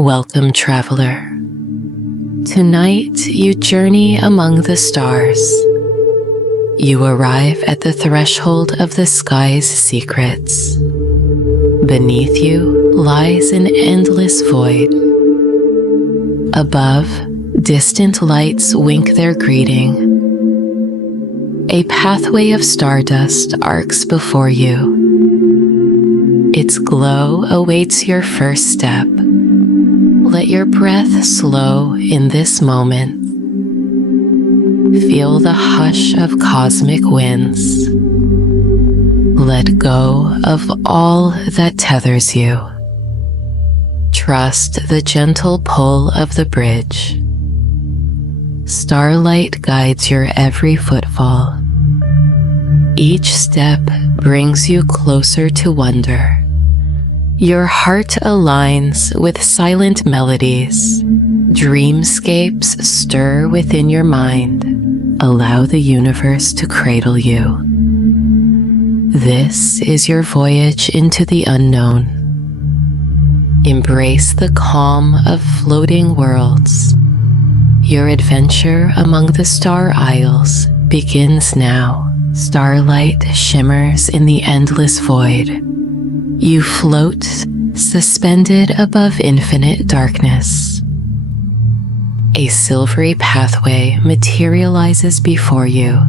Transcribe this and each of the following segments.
Welcome, traveler. Tonight you journey among the stars. You arrive at the threshold of the sky's secrets. Beneath you lies an endless void. Above, distant lights wink their greeting. A pathway of stardust arcs before you. Its glow awaits your first step. Let your breath slow in this moment. Feel the hush of cosmic winds. Let go of all that tethers you. Trust the gentle pull of the bridge. Starlight guides your every footfall. Each step brings you closer to wonder. Your heart aligns with silent melodies. Dreamscapes stir within your mind. Allow the universe to cradle you. This is your voyage into the unknown. Embrace the calm of floating worlds. Your adventure among the star isles begins now. Starlight shimmers in the endless void. You float, suspended above infinite darkness. A silvery pathway materializes before you.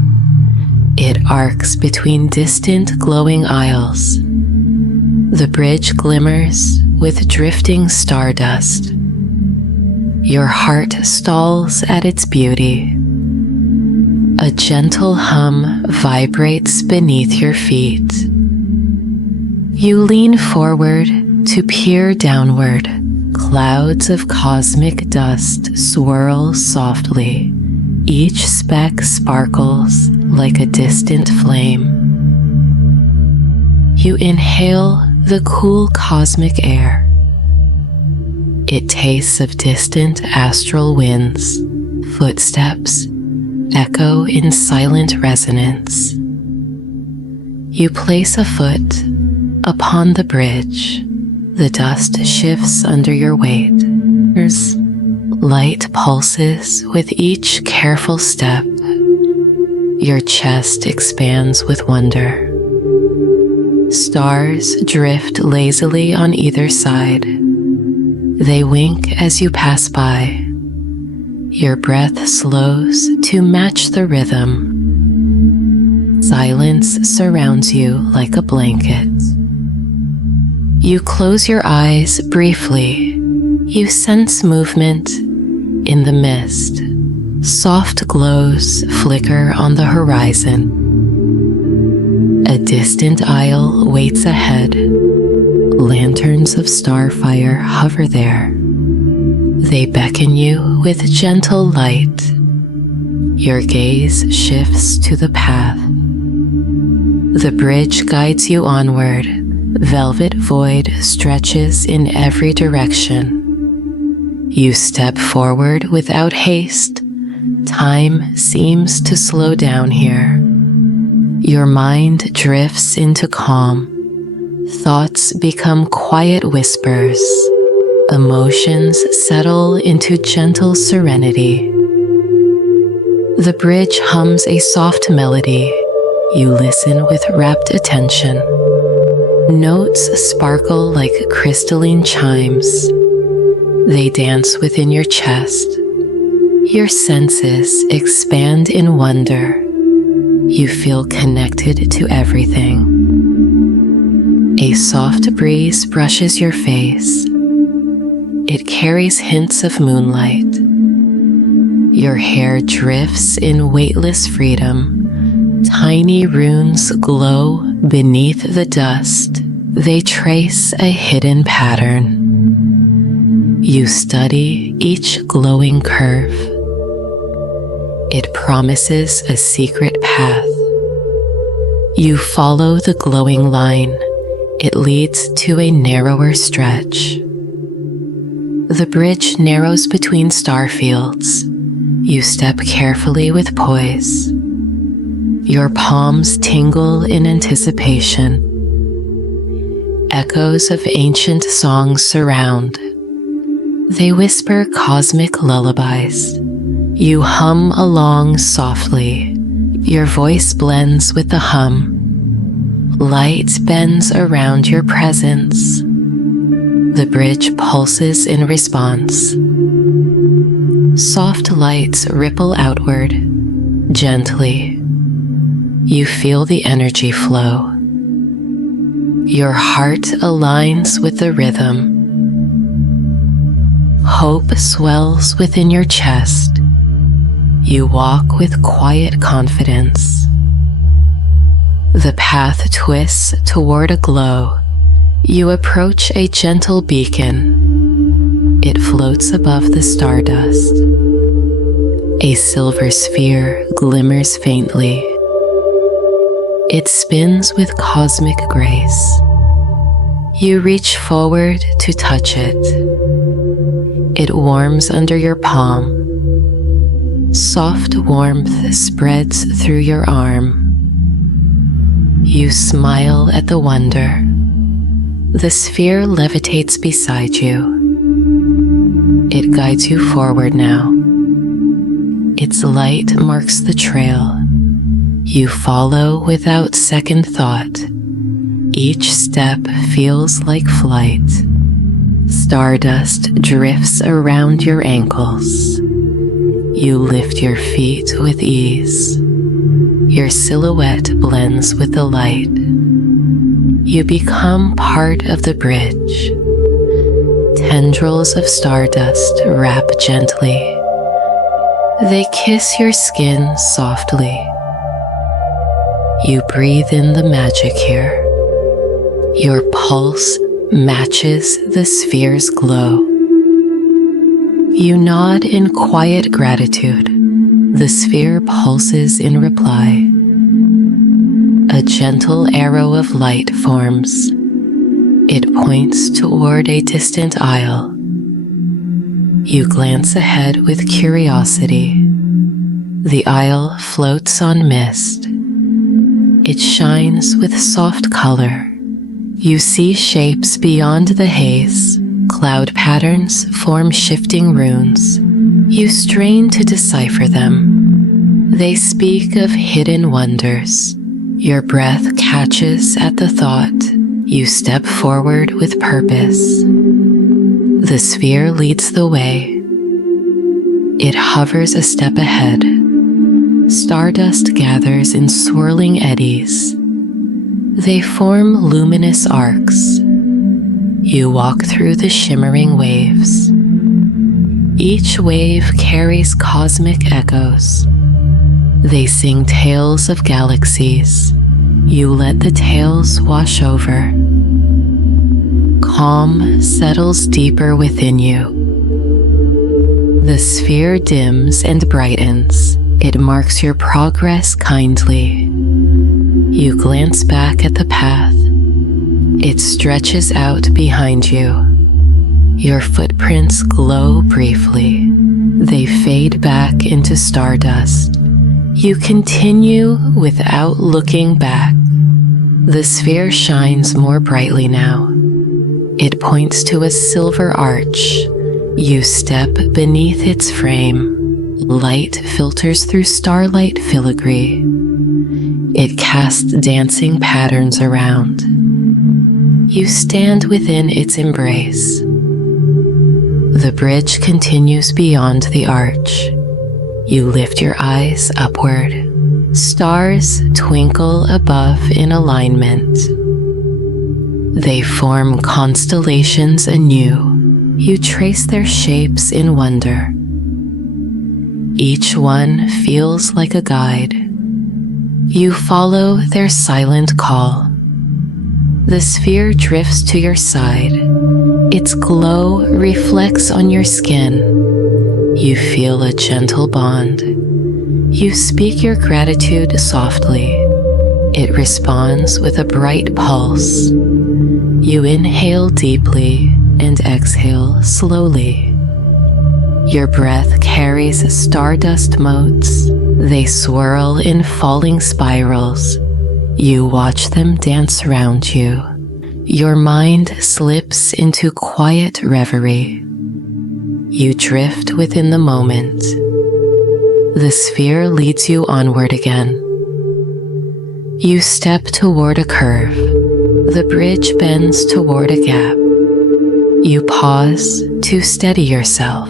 It arcs between distant glowing isles. The bridge glimmers with drifting stardust. Your heart stalls at its beauty. A gentle hum vibrates beneath your feet. You lean forward to peer downward. Clouds of cosmic dust swirl softly. Each speck sparkles like a distant flame. You inhale the cool cosmic air. It tastes of distant astral winds. Footsteps echo in silent resonance. You place a foot upon the bridge. The dust shifts under your weight. Light pulses with each careful step. Your chest expands with wonder. Stars drift lazily on either side. They wink as you pass by. Your breath slows to match the rhythm. Silence surrounds you like a blanket. You close your eyes briefly. You sense movement in the mist. Soft glows flicker on the horizon. A distant isle waits ahead. Lanterns of starfire hover there. They beckon you with gentle light. Your gaze shifts to the path. The bridge guides you onward. Velvet void stretches in every direction. You step forward without haste. Time seems to slow down here. Your mind drifts into calm. Thoughts become quiet whispers. Emotions settle into gentle serenity. The bridge hums a soft melody. You listen with rapt attention. Notes sparkle like crystalline chimes. They dance within your chest. Your senses expand in wonder. You feel connected to everything. A soft breeze brushes your face. It carries hints of moonlight. Your hair drifts in weightless freedom. Tiny runes glow beneath the dust. They trace a hidden pattern. You study each glowing curve. It promises a secret path. You follow the glowing line. It leads to a narrower stretch. The bridge narrows between star fields. You step carefully with poise. Your palms tingle in anticipation. Echoes of ancient songs surround. They whisper cosmic lullabies. You hum along softly. Your voice blends with the hum. Light bends around your presence. The bridge pulses in response. Soft lights ripple outward, gently. You feel the energy flow. Your heart aligns with the rhythm. Hope swells within your chest. You walk with quiet confidence. The path twists toward a glow. You approach a gentle beacon. It floats above the stardust. A silver sphere glimmers faintly. It spins with cosmic grace. You reach forward to touch it. It warms under your palm. Soft warmth spreads through your arm. You smile at the wonder. The sphere levitates beside you. It guides you forward now. Its light marks the trail. You follow without second thought. Each step feels like flight. Stardust drifts around your ankles. You lift your feet with ease. Your silhouette blends with the light. You become part of the bridge. Tendrils of stardust wrap gently. They kiss your skin softly. You breathe in the magic here. Your pulse matches the sphere's glow. You nod in quiet gratitude. The sphere pulses in reply. A gentle arrow of light forms. It points toward a distant isle. You glance ahead with curiosity. The isle floats on mist. It shines with soft color. You see shapes beyond the haze. Cloud patterns form shifting runes. You strain to decipher them. They speak of hidden wonders. Your breath catches at the thought. You step forward with purpose. The sphere leads the way. It hovers a step ahead. Stardust gathers in swirling eddies. They form luminous arcs. You walk through the shimmering waves. Each wave carries cosmic echoes. They sing tales of galaxies. You let the tales wash over. Calm settles deeper within you. The sphere dims and brightens. It marks your progress kindly. You glance back at the path. It stretches out behind you. Your footprints glow briefly. They fade back into stardust. You continue without looking back. The sphere shines more brightly now. It points to a silver arch. You step beneath its frame. Light filters through starlight filigree. It casts dancing patterns around. You stand within its embrace. The bridge continues beyond the arch. You lift your eyes upward. Stars twinkle above in alignment. They form constellations anew. You trace their shapes in wonder. Each one feels like a guide. You follow their silent call. The sphere drifts to your side. Its glow reflects on your skin. You feel a gentle bond. You speak your gratitude softly. It responds with a bright pulse. You inhale deeply and exhale slowly. Your breath carries stardust motes. They swirl in falling spirals. You watch them dance around you. Your mind slips into quiet reverie. You drift within the moment. The sphere leads you onward again. You step toward a curve. The bridge bends toward a gap. You pause to steady yourself.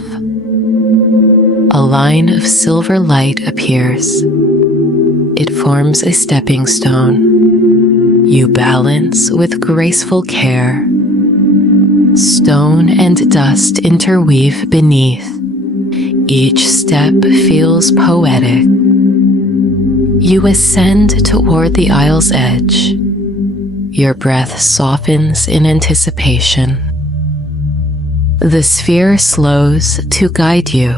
A line of silver light appears. It forms a stepping stone. You balance with graceful care. Stone and dust interweave beneath. Each step feels poetic. You ascend toward the aisle's edge. Your breath softens in anticipation. The sphere slows to guide you.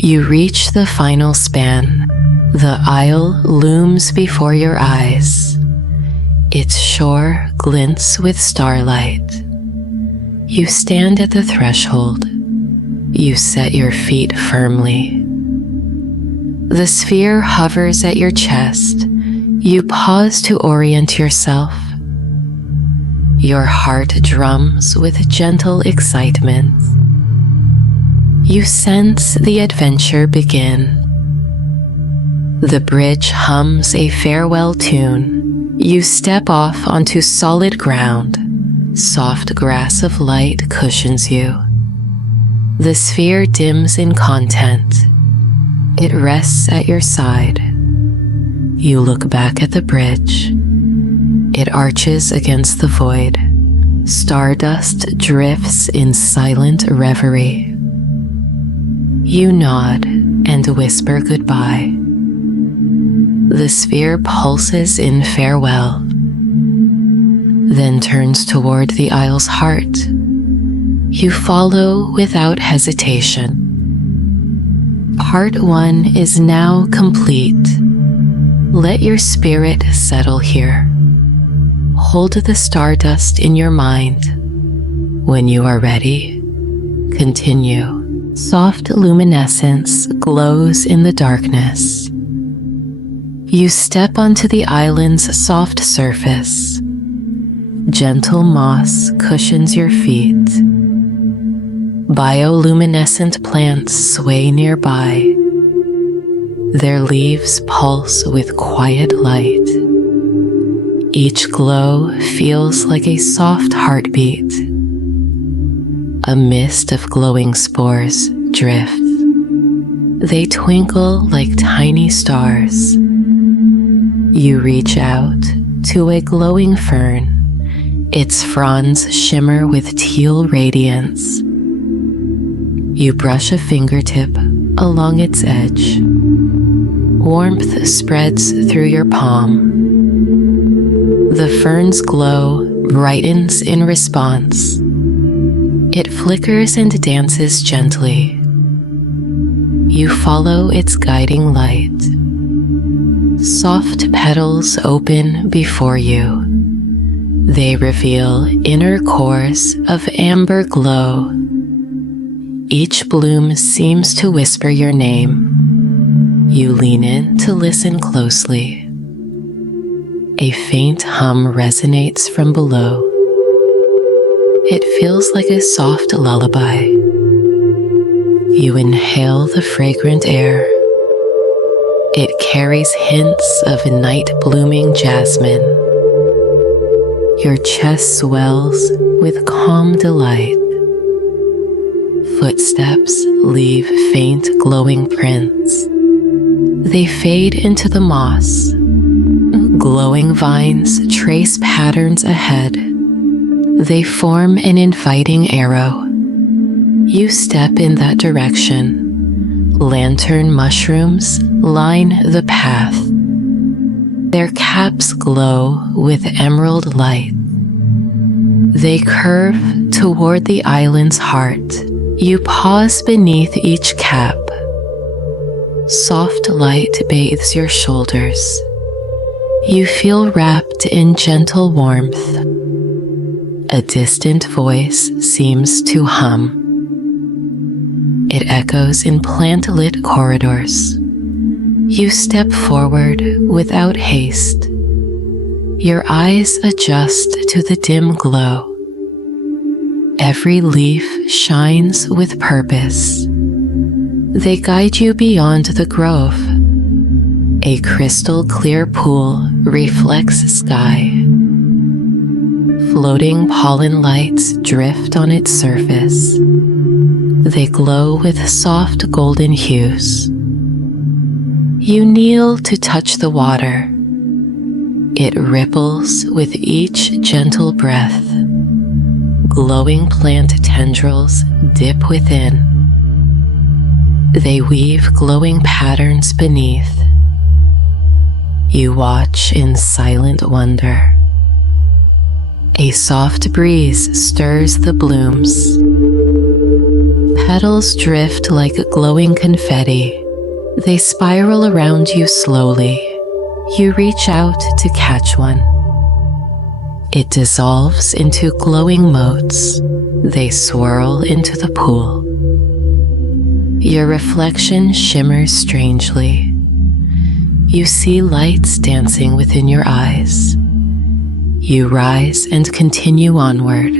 You reach the final span. The aisle looms before your eyes. Its shore glints with starlight. You stand at the threshold. You set your feet firmly. The sphere hovers at your chest. You pause to orient yourself. Your heart drums with gentle excitement. You sense the adventure begin. The bridge hums a farewell tune. You step off onto solid ground. Soft grass of light cushions you. The sphere dims in content. It rests at your side. You look back at the bridge. It arches against the void. Stardust drifts in silent reverie. You nod and whisper goodbye. The sphere pulses in farewell, then turns toward the aisle's heart. You follow without hesitation. Part 1 is now complete. Let your spirit settle here. Hold the stardust in your mind. When you are ready, continue. Soft luminescence glows in the darkness. You step onto the island's soft surface. Gentle moss cushions your feet. Bioluminescent plants sway nearby. Their leaves pulse with quiet light. Each glow feels like a soft heartbeat. A mist of glowing spores drifts. They twinkle like tiny stars. You reach out to a glowing fern. Its fronds shimmer with teal radiance. You brush a fingertip along its edge. Warmth spreads through your palm. The fern's glow brightens in response. It flickers and dances gently. You follow its guiding light. Soft petals open before you. They reveal inner cores of amber glow. Each bloom seems to whisper your name. You lean in to listen closely. A faint hum resonates from below. It feels like a soft lullaby. You inhale the fragrant air. It carries hints of night-blooming jasmine. Your chest swells with calm delight. Footsteps leave faint glowing prints. They fade into the moss. Glowing vines trace patterns ahead. They form an inviting arrow. You step in that direction. Lantern mushrooms line the path. Their caps glow with emerald light. They curve toward the island's heart. You pause beneath each cap. Soft light bathes your shoulders. You feel wrapped in gentle warmth. A distant voice seems to hum. It echoes in plant-lit corridors. You step forward without haste. Your eyes adjust to the dim glow. Every leaf shines with purpose. They guide you beyond the grove. A crystal clear pool reflects sky. Floating pollen lights drift on its surface. They glow with soft golden hues. You kneel to touch the water. It ripples with each gentle breath. Glowing plant tendrils dip within. They weave glowing patterns beneath. You watch in silent wonder. A soft breeze stirs the blooms. Petals drift like glowing confetti. They spiral around you slowly. You reach out to catch one. It dissolves into glowing motes. They swirl into the pool. Your reflection shimmers strangely. You see lights dancing within your eyes. You rise and continue onward.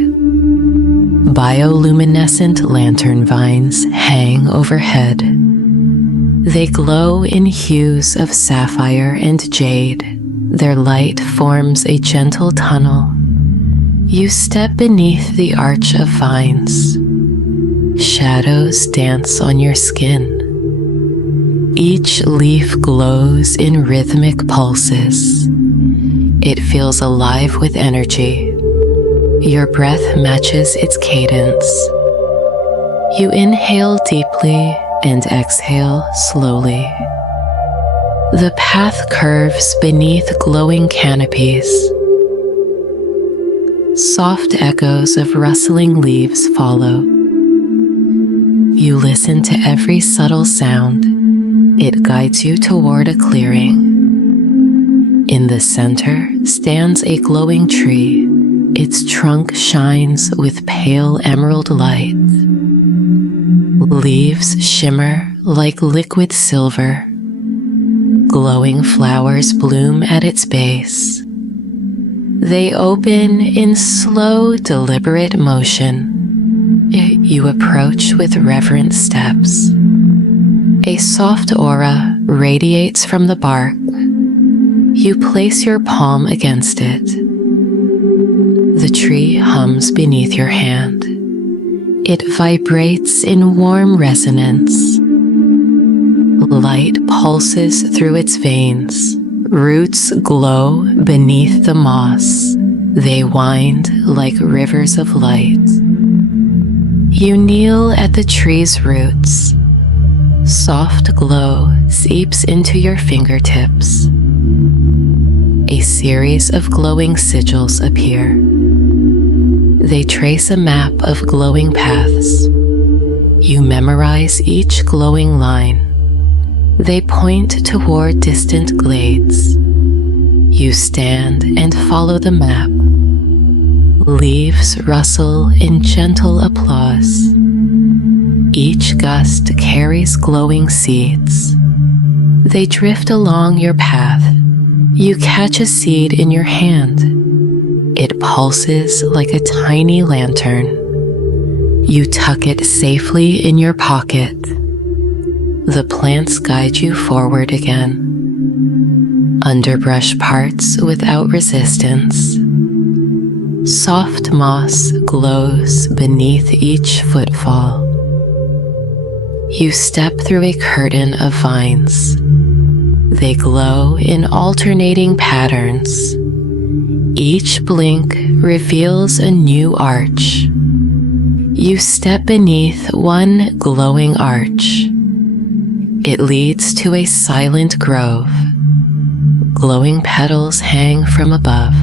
Bioluminescent lantern vines hang overhead. They glow in hues of sapphire and jade. Their light forms a gentle tunnel. You step beneath the arch of vines. Shadows dance on your skin. Each leaf glows in rhythmic pulses. It feels alive with energy. Your breath matches its cadence. You inhale deeply and exhale slowly. The path curves beneath glowing canopies. Soft echoes of rustling leaves follow. You listen to every subtle sound. It guides you toward a clearing. In the center stands a glowing tree. Its trunk shines with pale emerald light. Leaves shimmer like liquid silver. Glowing flowers bloom at its base. They open in slow, deliberate motion. You approach with reverent steps. A soft aura radiates from the bark. You place your palm against it. The tree hums beneath your hand. It vibrates in warm resonance. Light pulses through its veins. Roots glow beneath the moss. They wind like rivers of light. You kneel at the tree's roots. Soft glow seeps into your fingertips. A series of glowing sigils appear. They trace a map of glowing paths. You memorize each glowing line. They point toward distant glades. You stand and follow the map. Leaves rustle in gentle applause. Each gust carries glowing seeds. They drift along your path. You catch a seed in your hand. It pulses like a tiny lantern. You tuck it safely in your pocket. The plants guide you forward again. Underbrush parts without resistance. Soft moss glows beneath each footfall. You step through a curtain of vines. They glow in alternating patterns. Each blink reveals a new arch. You step beneath one glowing arch. It leads to a silent grove. Glowing petals hang from above.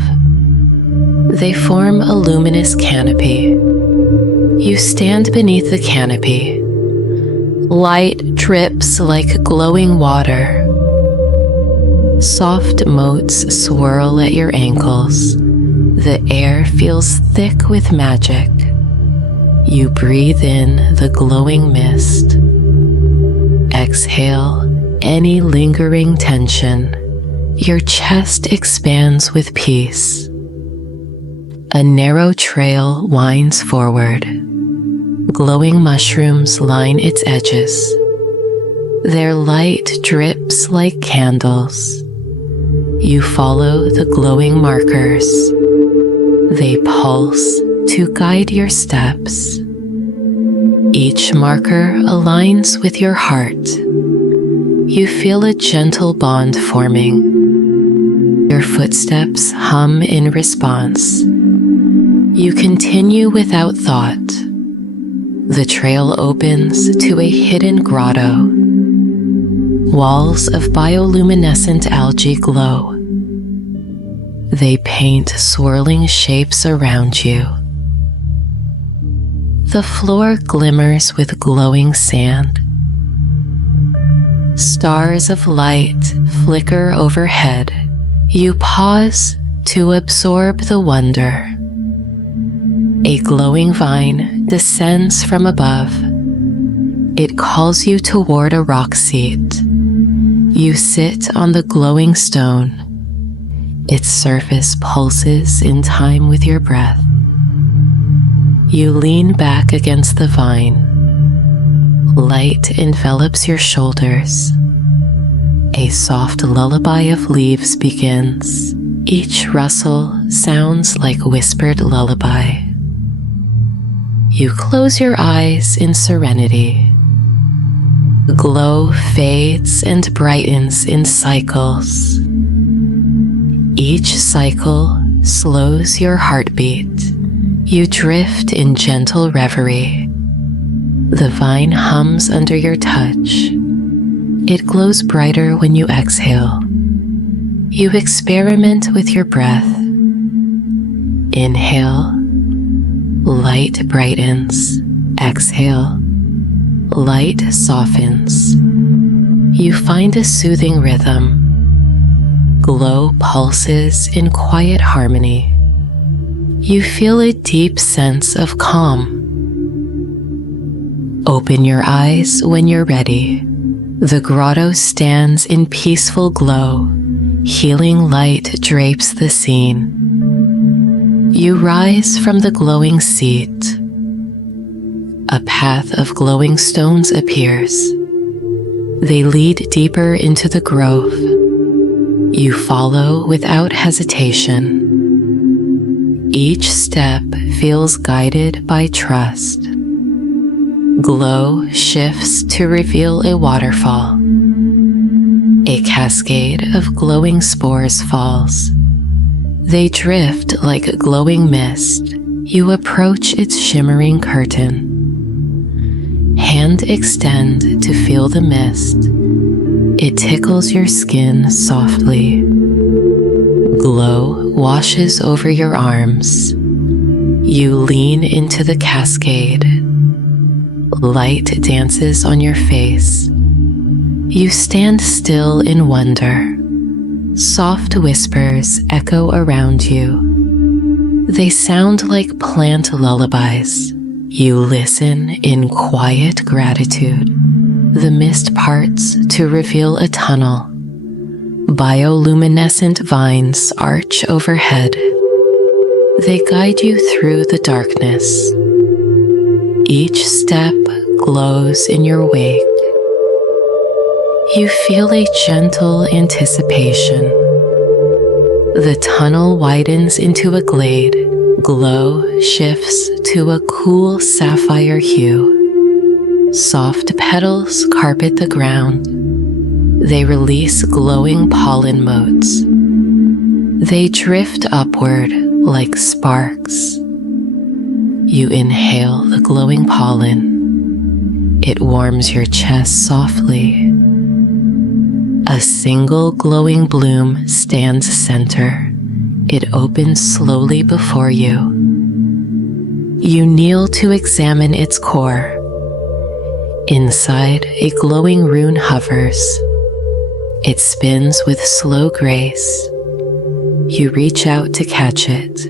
They form a luminous canopy. You stand beneath the canopy. Light drips like glowing water. Soft motes swirl at your ankles. The air feels thick with magic. You breathe in the glowing mist. Exhale any lingering tension. Your chest expands with peace. A narrow trail winds forward. Glowing mushrooms line its edges. Their light drips like candles. You follow the glowing markers. They pulse to guide your steps. Each marker aligns with your heart. You feel a gentle bond forming. Your footsteps hum in response. You continue without thought. The trail opens to a hidden grotto. Walls of bioluminescent algae glow. They paint swirling shapes around you. The floor glimmers with glowing sand. Stars of light flicker overhead. You pause to absorb the wonder. A glowing vine descends from above. It calls you toward a rock seat. You sit on the glowing stone. Its surface pulses in time with your breath. You lean back against the vine. Light envelops your shoulders. A soft lullaby of leaves begins. Each rustle sounds like whispered lullaby. You close your eyes in serenity. Glow fades and brightens in cycles. Each cycle slows your heartbeat. You drift in gentle reverie. The vine hums under your touch. It glows brighter when you exhale. You experiment with your breath. Inhale, light brightens. Exhale, light softens. You find a soothing rhythm. Glow pulses in quiet harmony. You feel a deep sense of calm. Open your eyes when you're ready. The grotto stands in peaceful glow. Healing light drapes the scene. You rise from the glowing seat. A path of glowing stones appears. They lead deeper into the grove. You follow without hesitation. Each step feels guided by trust. Glow shifts to reveal a waterfall. A cascade of glowing spores falls. They drift like glowing mist. You approach its shimmering curtain. Hand extend to feel the mist. It tickles your skin softly. Glow washes over your arms. You lean into the cascade. Light dances on your face. You stand still in wonder. Soft whispers echo around you. They sound like plant lullabies. You listen in quiet gratitude. The mist parts to reveal a tunnel. Bioluminescent vines arch overhead. They guide you through the darkness. Each step glows in your wake. You feel a gentle anticipation. The tunnel widens into a glade. Glow shifts to a cool sapphire hue. Soft petals carpet the ground. They release glowing pollen motes. They drift upward like sparks. You inhale the glowing pollen. It warms your chest softly. A single glowing bloom stands center. It opens slowly before you. You kneel to examine its core. Inside, a glowing rune hovers. It spins with slow grace. You reach out to catch it.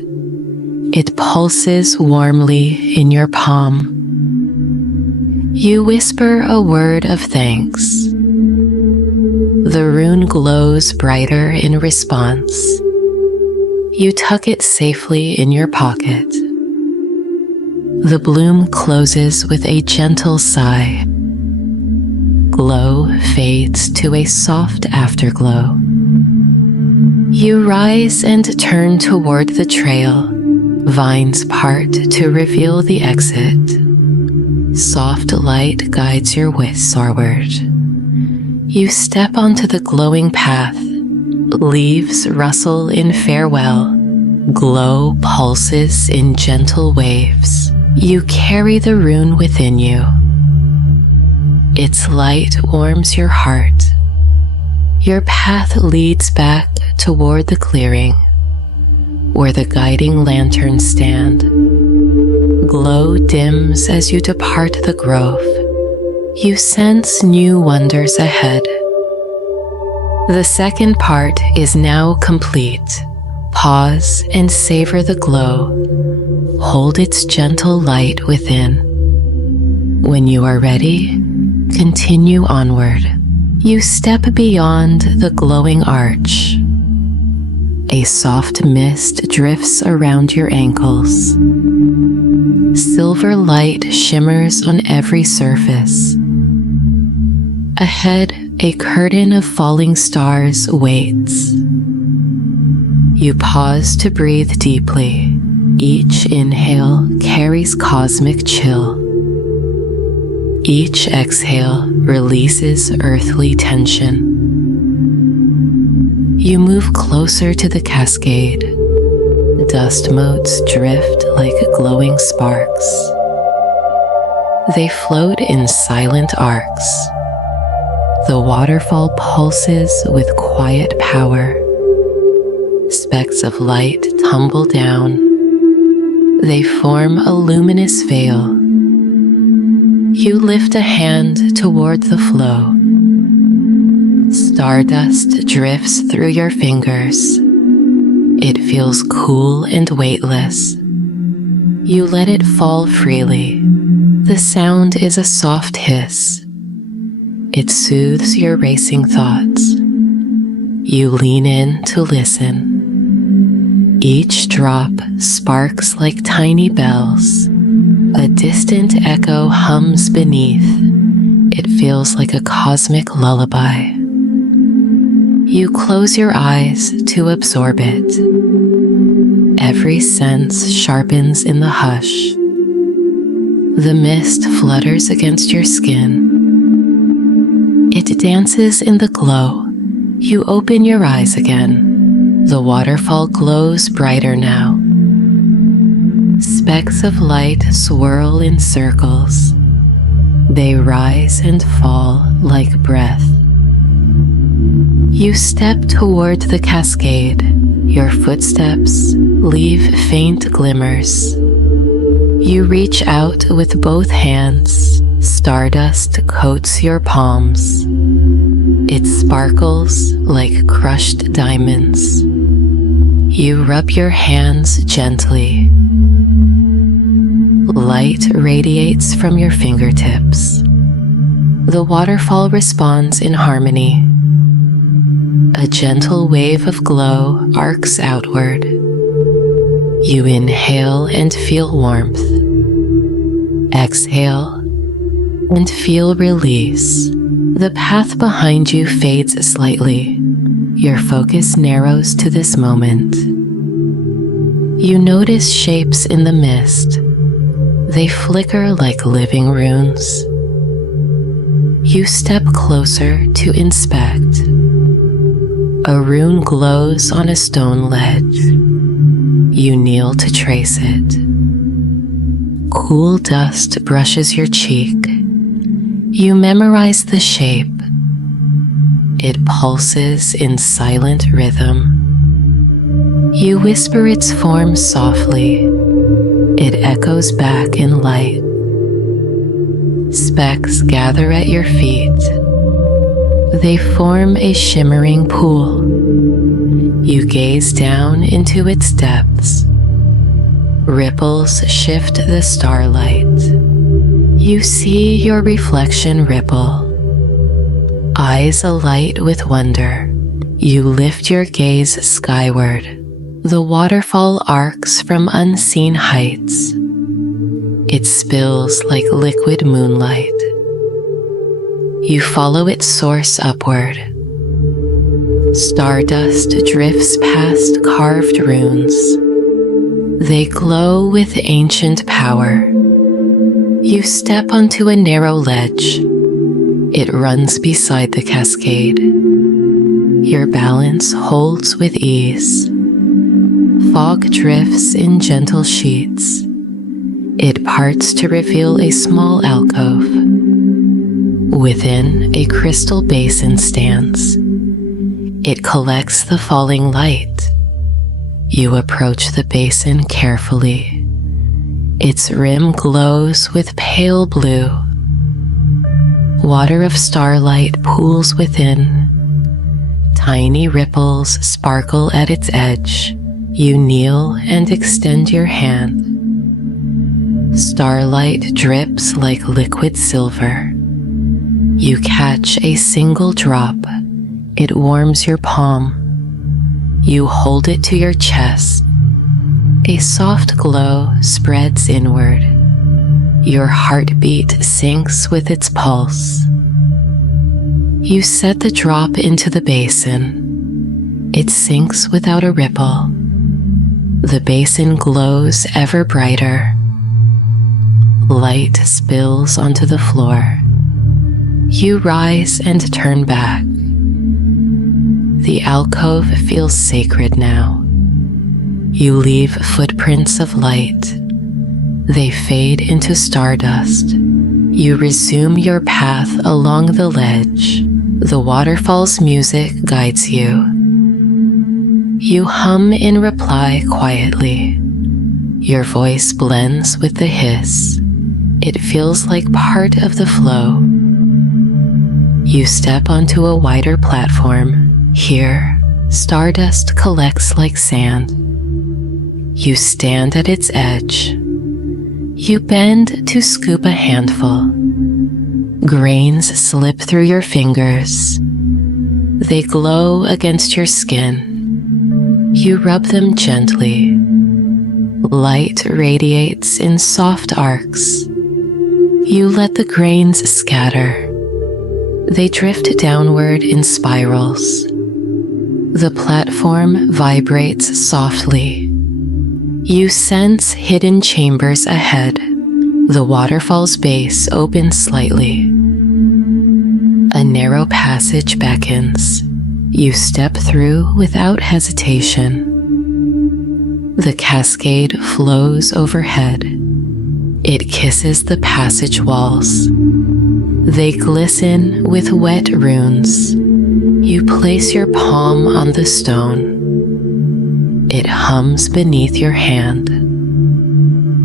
It pulses warmly in your palm. You whisper a word of thanks. The rune glows brighter in response. You tuck it safely in your pocket. The bloom closes with a gentle sigh. Glow fades to a soft afterglow. You rise and turn toward the trail. Vines part to reveal the exit. Soft light guides your way forward. You step onto the glowing path. Leaves rustle in farewell. Glow pulses in gentle waves. You carry the rune within you. Its light warms your heart. Your path leads back toward the clearing, where the guiding lanterns stand. Glow dims as you depart the grove. You sense new wonders ahead. The second part is now complete. Pause and savor the glow. Hold its gentle light within. When you are ready, continue onward. You step beyond the glowing arch. A soft mist drifts around your ankles. Silver light shimmers on every surface. Ahead, a curtain of falling stars waits. You pause to breathe deeply. Each inhale carries cosmic chill. Each exhale releases earthly tension. You move closer to the cascade. Dust motes drift like glowing sparks. They float in silent arcs. The waterfall pulses with quiet power. Specks of light tumble down. They form a luminous veil. You lift a hand toward the flow. Stardust drifts through your fingers. It feels cool and weightless. You let it fall freely. The sound is a soft hiss. It soothes your racing thoughts. You lean in to listen. Each drop sparks like tiny bells. A distant echo hums beneath. It feels like a cosmic lullaby. You close your eyes to absorb it. Every sense sharpens in the hush. The mist flutters against your skin. It dances in the glow. You open your eyes again. The waterfall glows brighter now. Specks of light swirl in circles. They rise and fall like breath. You step toward the cascade. Your footsteps leave faint glimmers. You reach out with both hands. Stardust coats your palms. It sparkles like crushed diamonds. You rub your hands gently. Light radiates from your fingertips. The waterfall responds in harmony. A gentle wave of glow arcs outward. You inhale and feel warmth. Exhale and feel release. The path behind you fades slightly. Your focus narrows to this moment. You notice shapes in the mist. They flicker like living runes. You step closer to inspect. A rune glows on a stone ledge. You kneel to trace it. Cool dust brushes your cheek. You memorize the shape. It pulses in silent rhythm. You whisper its form softly. It echoes back in light. Specks gather at your feet. They form a shimmering pool. You gaze down into its depths. Ripples shift the starlight. You see your reflection ripple. Eyes alight with wonder. You lift your gaze skyward. The waterfall arcs from unseen heights. It spills like liquid moonlight. You follow its source upward. Stardust drifts past carved runes. They glow with ancient power. You step onto a narrow ledge. It runs beside the cascade. Your balance holds with ease. Fog drifts in gentle sheets. It parts to reveal a small alcove. Within, a crystal basin stands. It collects the falling light. You approach the basin carefully. Its rim glows with pale blue. Water of starlight pools within. Tiny ripples sparkle at its edge. You kneel and extend your hand. Starlight drips like liquid silver. You catch a single drop. It warms your palm. You hold it to your chest. A soft glow spreads inward. Your heartbeat syncs with its pulse. You set the drop into the basin. It sinks without a ripple. The basin glows ever brighter. Light spills onto the floor. You rise and turn back. The alcove feels sacred now. You leave footprints of light. They fade into stardust. You resume your path along the ledge. The waterfall's music guides you. You hum in reply quietly. Your voice blends with the hiss. It feels like part of the flow. You step onto a wider platform. Here, stardust collects like sand. You stand at its edge. You bend to scoop a handful. Grains slip through your fingers. They glow against your skin. You rub them gently. Light radiates in soft arcs. You let the grains scatter. They drift downward in spirals. The platform vibrates softly. You sense hidden chambers ahead. The waterfall's base opens slightly. A narrow passage beckons. You step through without hesitation. The cascade flows overhead. It kisses the passage walls. They glisten with wet runes. You place your palm on the stone. It hums beneath your hand.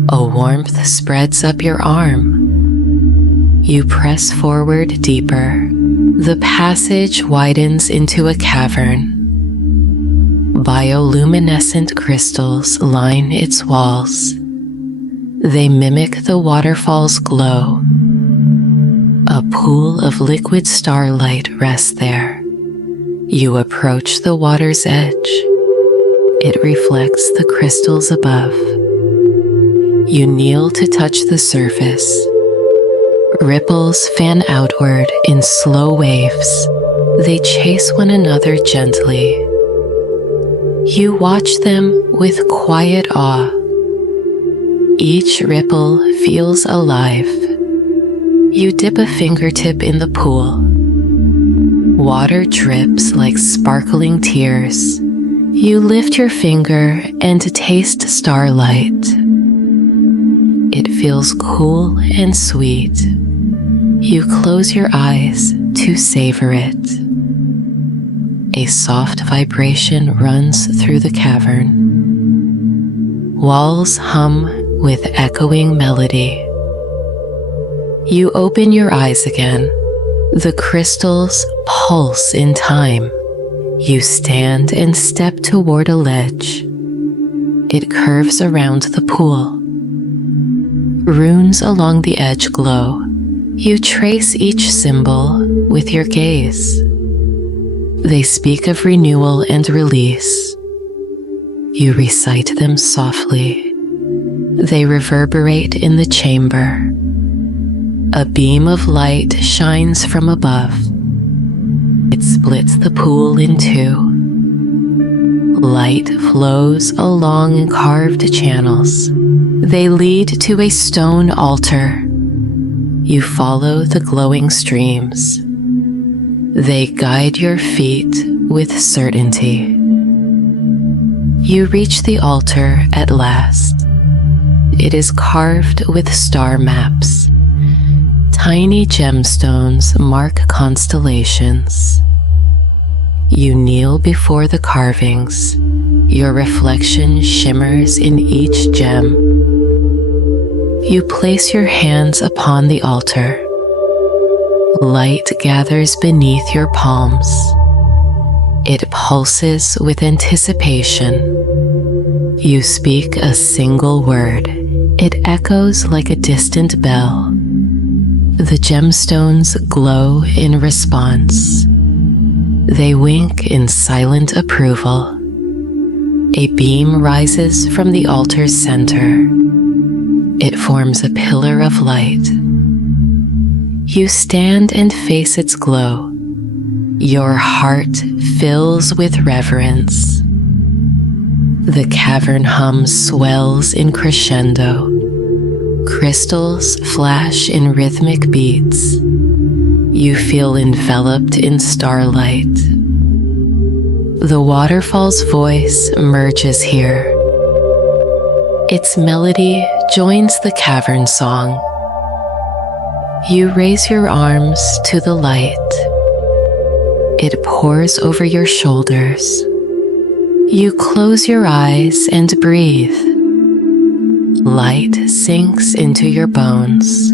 A warmth spreads up your arm. You press forward deeper. The passage widens into a cavern. Bioluminescent crystals line its walls. They mimic the waterfall's glow. A pool of liquid starlight rests there. You approach the water's edge. It reflects the crystals above. You kneel to touch the surface. Ripples fan outward in slow waves. They chase one another gently. You watch them with quiet awe. Each ripple feels alive. You dip a fingertip in the pool. Water drips like sparkling tears. You lift your finger and taste starlight. It feels cool and sweet. You close your eyes to savor it. A soft vibration runs through the cavern. Walls hum with echoing melody. You open your eyes again. The crystals pulse in time. You stand and step toward a ledge. It curves around the pool. Runes along the edge glow. You trace each symbol with your gaze. They speak of renewal and release. You recite them softly. They reverberate in the chamber. A beam of light shines from above. It splits the pool in two. Light flows along carved channels. They lead to a stone altar. You follow the glowing streams. They guide your feet with certainty. You reach the altar at last. It is carved with star maps. Tiny gemstones mark constellations. You kneel before the carvings. Your reflection shimmers in each gem. You place your hands upon the altar. Light gathers beneath your palms. It pulses with anticipation. You speak a single word. It echoes like a distant bell. The gemstones glow in response. They wink in silent approval. A beam rises from the altar's center. It forms a pillar of light. You stand and face its glow. Your heart fills with reverence. The cavern hum swells in crescendo. Crystals flash in rhythmic beats. You feel enveloped in starlight. The waterfall's voice merges here. Its melody joins the cavern song. You raise your arms to the light. It pours over your shoulders. You close your eyes and breathe. Light sinks into your bones.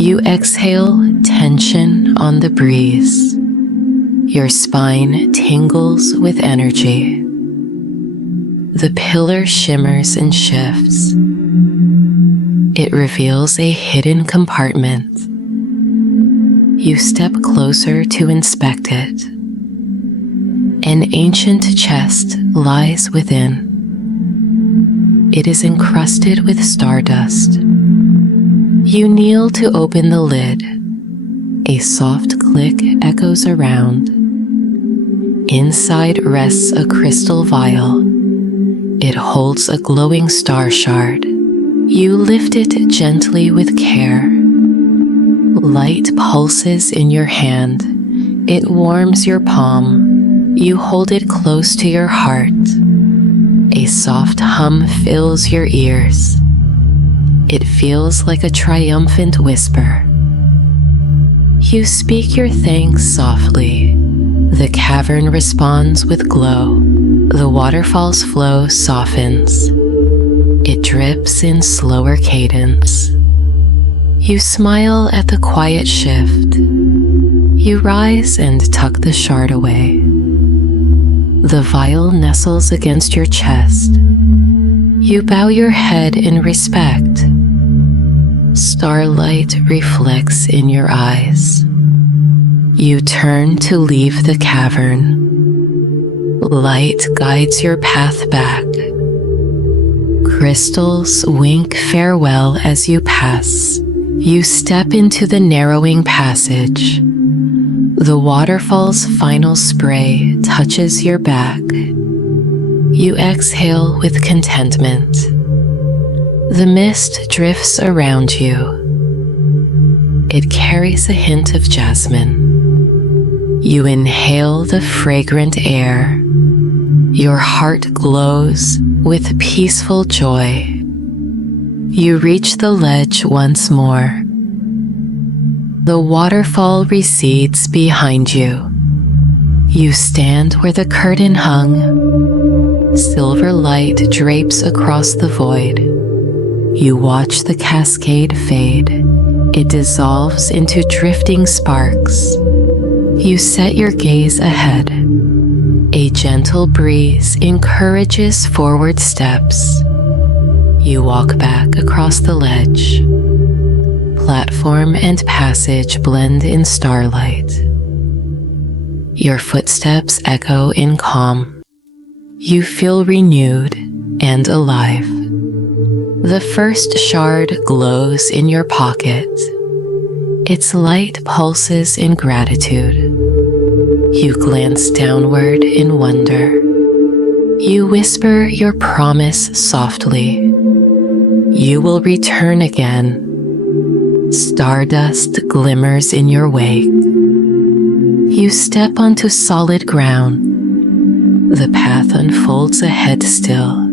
You exhale tension on the breeze. Your spine tingles with energy. The pillar shimmers and shifts. It reveals a hidden compartment. You step closer to inspect it. An ancient chest lies within. It is encrusted with stardust. You kneel to open the lid. A soft click echoes around. Inside rests a crystal vial. It holds a glowing star shard. You lift it gently with care. Light pulses in your hand. It warms your palm. You hold it close to your heart. A soft hum fills your ears. It feels like a triumphant whisper. You speak your thanks softly. The cavern responds with glow. The waterfall's flow softens. It drips in slower cadence. You smile at the quiet shift. You rise and tuck the shard away. The vial nestles against your chest. You bow your head in respect. Starlight reflects in your eyes. You turn to leave the cavern. Light guides your path back. Crystals wink farewell as you pass. You step into the narrowing passage. The waterfall's final spray touches your back. You exhale with contentment. The mist drifts around you. It carries a hint of jasmine. You inhale the fragrant air. Your heart glows with peaceful joy. You reach the ledge once more. The waterfall recedes behind you. You stand where the curtain hung. Silver light drapes across the void. You watch the cascade fade. It dissolves into drifting sparks. You set your gaze ahead. A gentle breeze encourages forward steps. You walk back across the ledge. Platform and passage blend in starlight. Your footsteps echo in calm. you feel renewed and alive. The first shard glows in your pocket. Its light pulses in gratitude. You glance downward in wonder. You whisper your promise softly. You will return again. Stardust glimmers in your wake. You step onto solid ground. The path unfolds ahead still.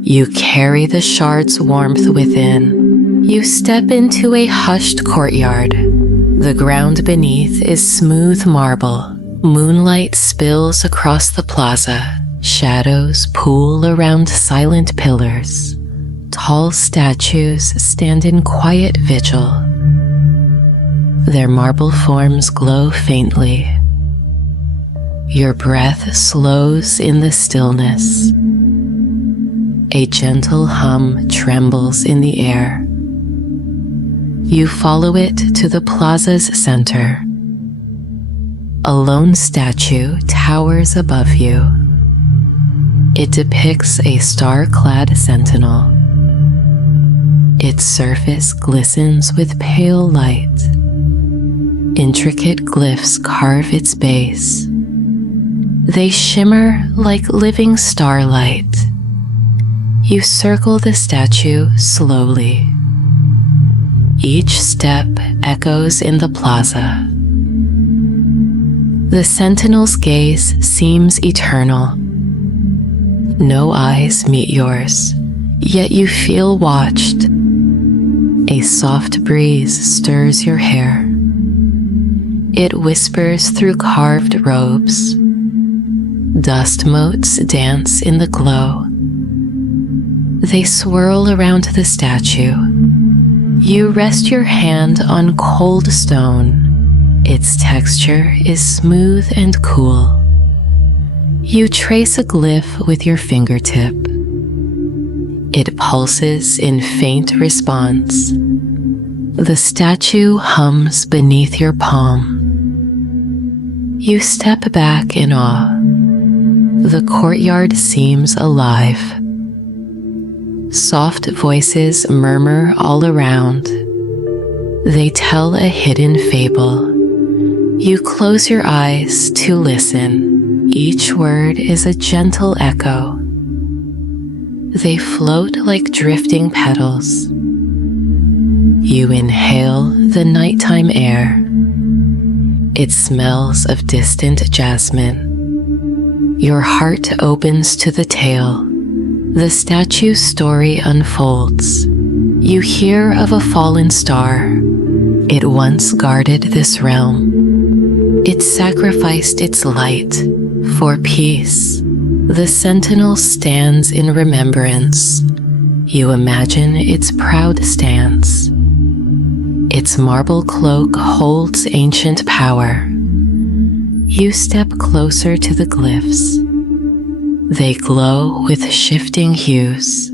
You carry the shard's warmth within. You step into a hushed courtyard. The ground beneath is smooth marble. Moonlight spills across the plaza. Shadows pool around silent pillars. Tall statues stand in quiet vigil. Their marble forms glow faintly. Your breath slows in the stillness. A gentle hum trembles in the air. You follow it to the plaza's center. A lone statue towers above you. It depicts a star-clad sentinel. Its surface glistens with pale light. Intricate glyphs carve its base. They shimmer like living starlight. You circle the statue slowly. Each step echoes in the plaza. The sentinel's gaze seems eternal. No eyes meet yours, yet you feel watched. A soft breeze stirs your hair. It whispers through carved robes. Dust motes dance in the glow. They swirl around the statue. You rest your hand on cold stone. Its texture is smooth and cool. You trace a glyph with your fingertip. It pulses in faint response. The statue hums beneath your palm. You step back in awe. The courtyard seems alive. Soft voices murmur all around. They tell a hidden fable. You close your eyes to listen. Each word is a gentle echo. They float like drifting petals. You inhale the nighttime air. It smells of distant jasmine. Your heart opens to the tale. The statue's story unfolds. You hear of a fallen star. It once guarded this realm. It sacrificed its light for peace. The sentinel stands in remembrance. You imagine its proud stance. Its marble cloak holds ancient power. You step closer to the glyphs. They glow with shifting hues.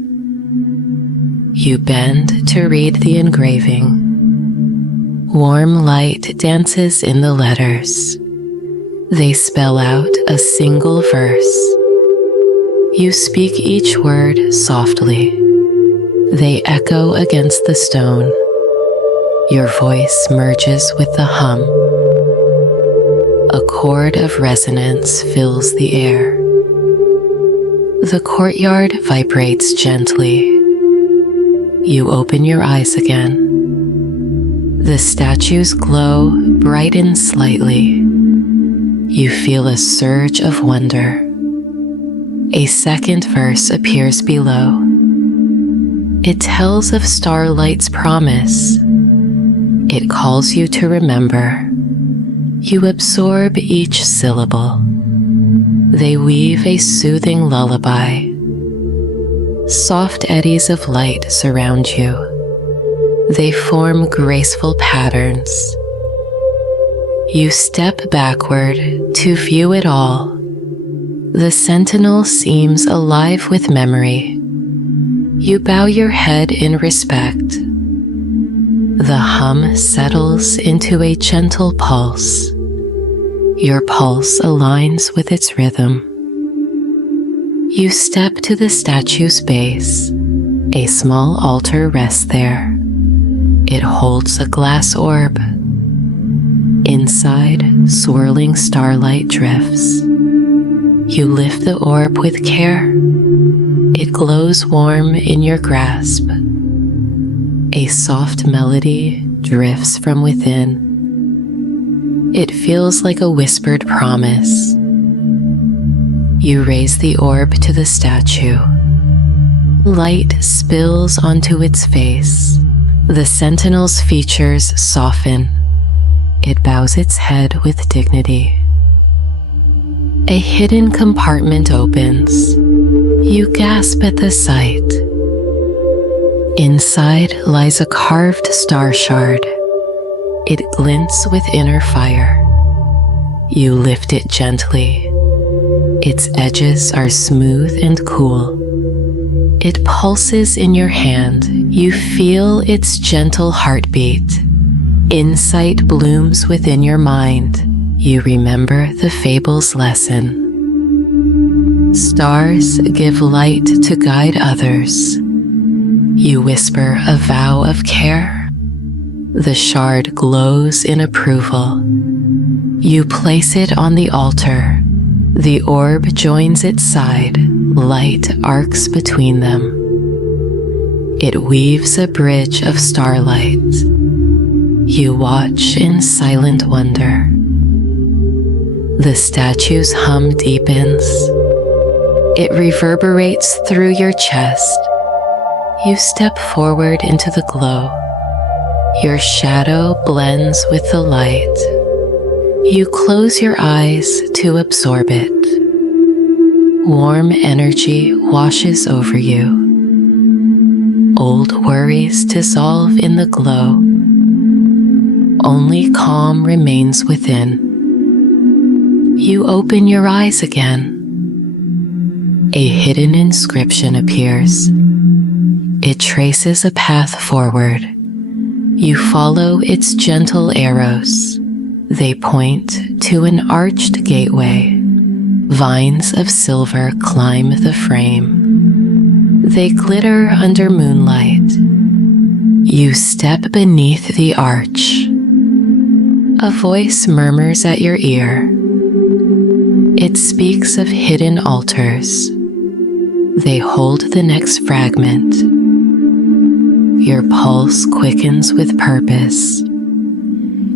You bend to read the engraving. Warm light dances in the letters. They spell out a single verse. You speak each word softly. They echo against the stone. Your voice merges with the hum. A chord of resonance fills the air. The courtyard vibrates gently. You open your eyes again. The statue's glow brightens slightly. You feel a surge of wonder. A second verse appears below. It tells of Starlight's promise. It calls you to remember. You absorb each syllable. They weave a soothing lullaby. Soft eddies of light surround you. They form graceful patterns. You step backward to view it all. The sentinel seems alive with memory. You bow your head in respect. The hum settles into a gentle pulse. Your pulse aligns with its rhythm. You step to the statue's base. A small altar rests there. It holds a glass orb. Inside, swirling starlight drifts. You lift the orb with care. It glows warm in your grasp. A soft melody drifts from within. It feels like a whispered promise. You raise the orb to the statue. Light spills onto its face. The sentinel's features soften. It bows its head with dignity. A hidden compartment opens. You gasp at the sight. Inside lies a carved star shard. It glints with inner fire. You lift it gently. Its edges are smooth and cool. It pulses in your hand. You feel its gentle heartbeat. Insight blooms within your mind. You remember the fable's lesson. Stars give light to guide others. You whisper a vow of care. The shard glows in approval. You place it on the altar. The orb joins its side. Light arcs between them. It weaves a bridge of starlight. You watch in silent wonder. The statue's hum deepens. It reverberates through your chest. You step forward into the glow. Your shadow blends with the light. You close your eyes to absorb it. Warm energy washes over you. Old worries dissolve in the glow. Only calm remains within. You open your eyes again. A hidden inscription appears. It traces a path forward. You follow its gentle arrows. They point to an arched gateway. Vines of silver climb the frame. They glitter under moonlight. You step beneath the arch. A voice murmurs at your ear. It speaks of hidden altars. They hold the next fragment. Your pulse quickens with purpose.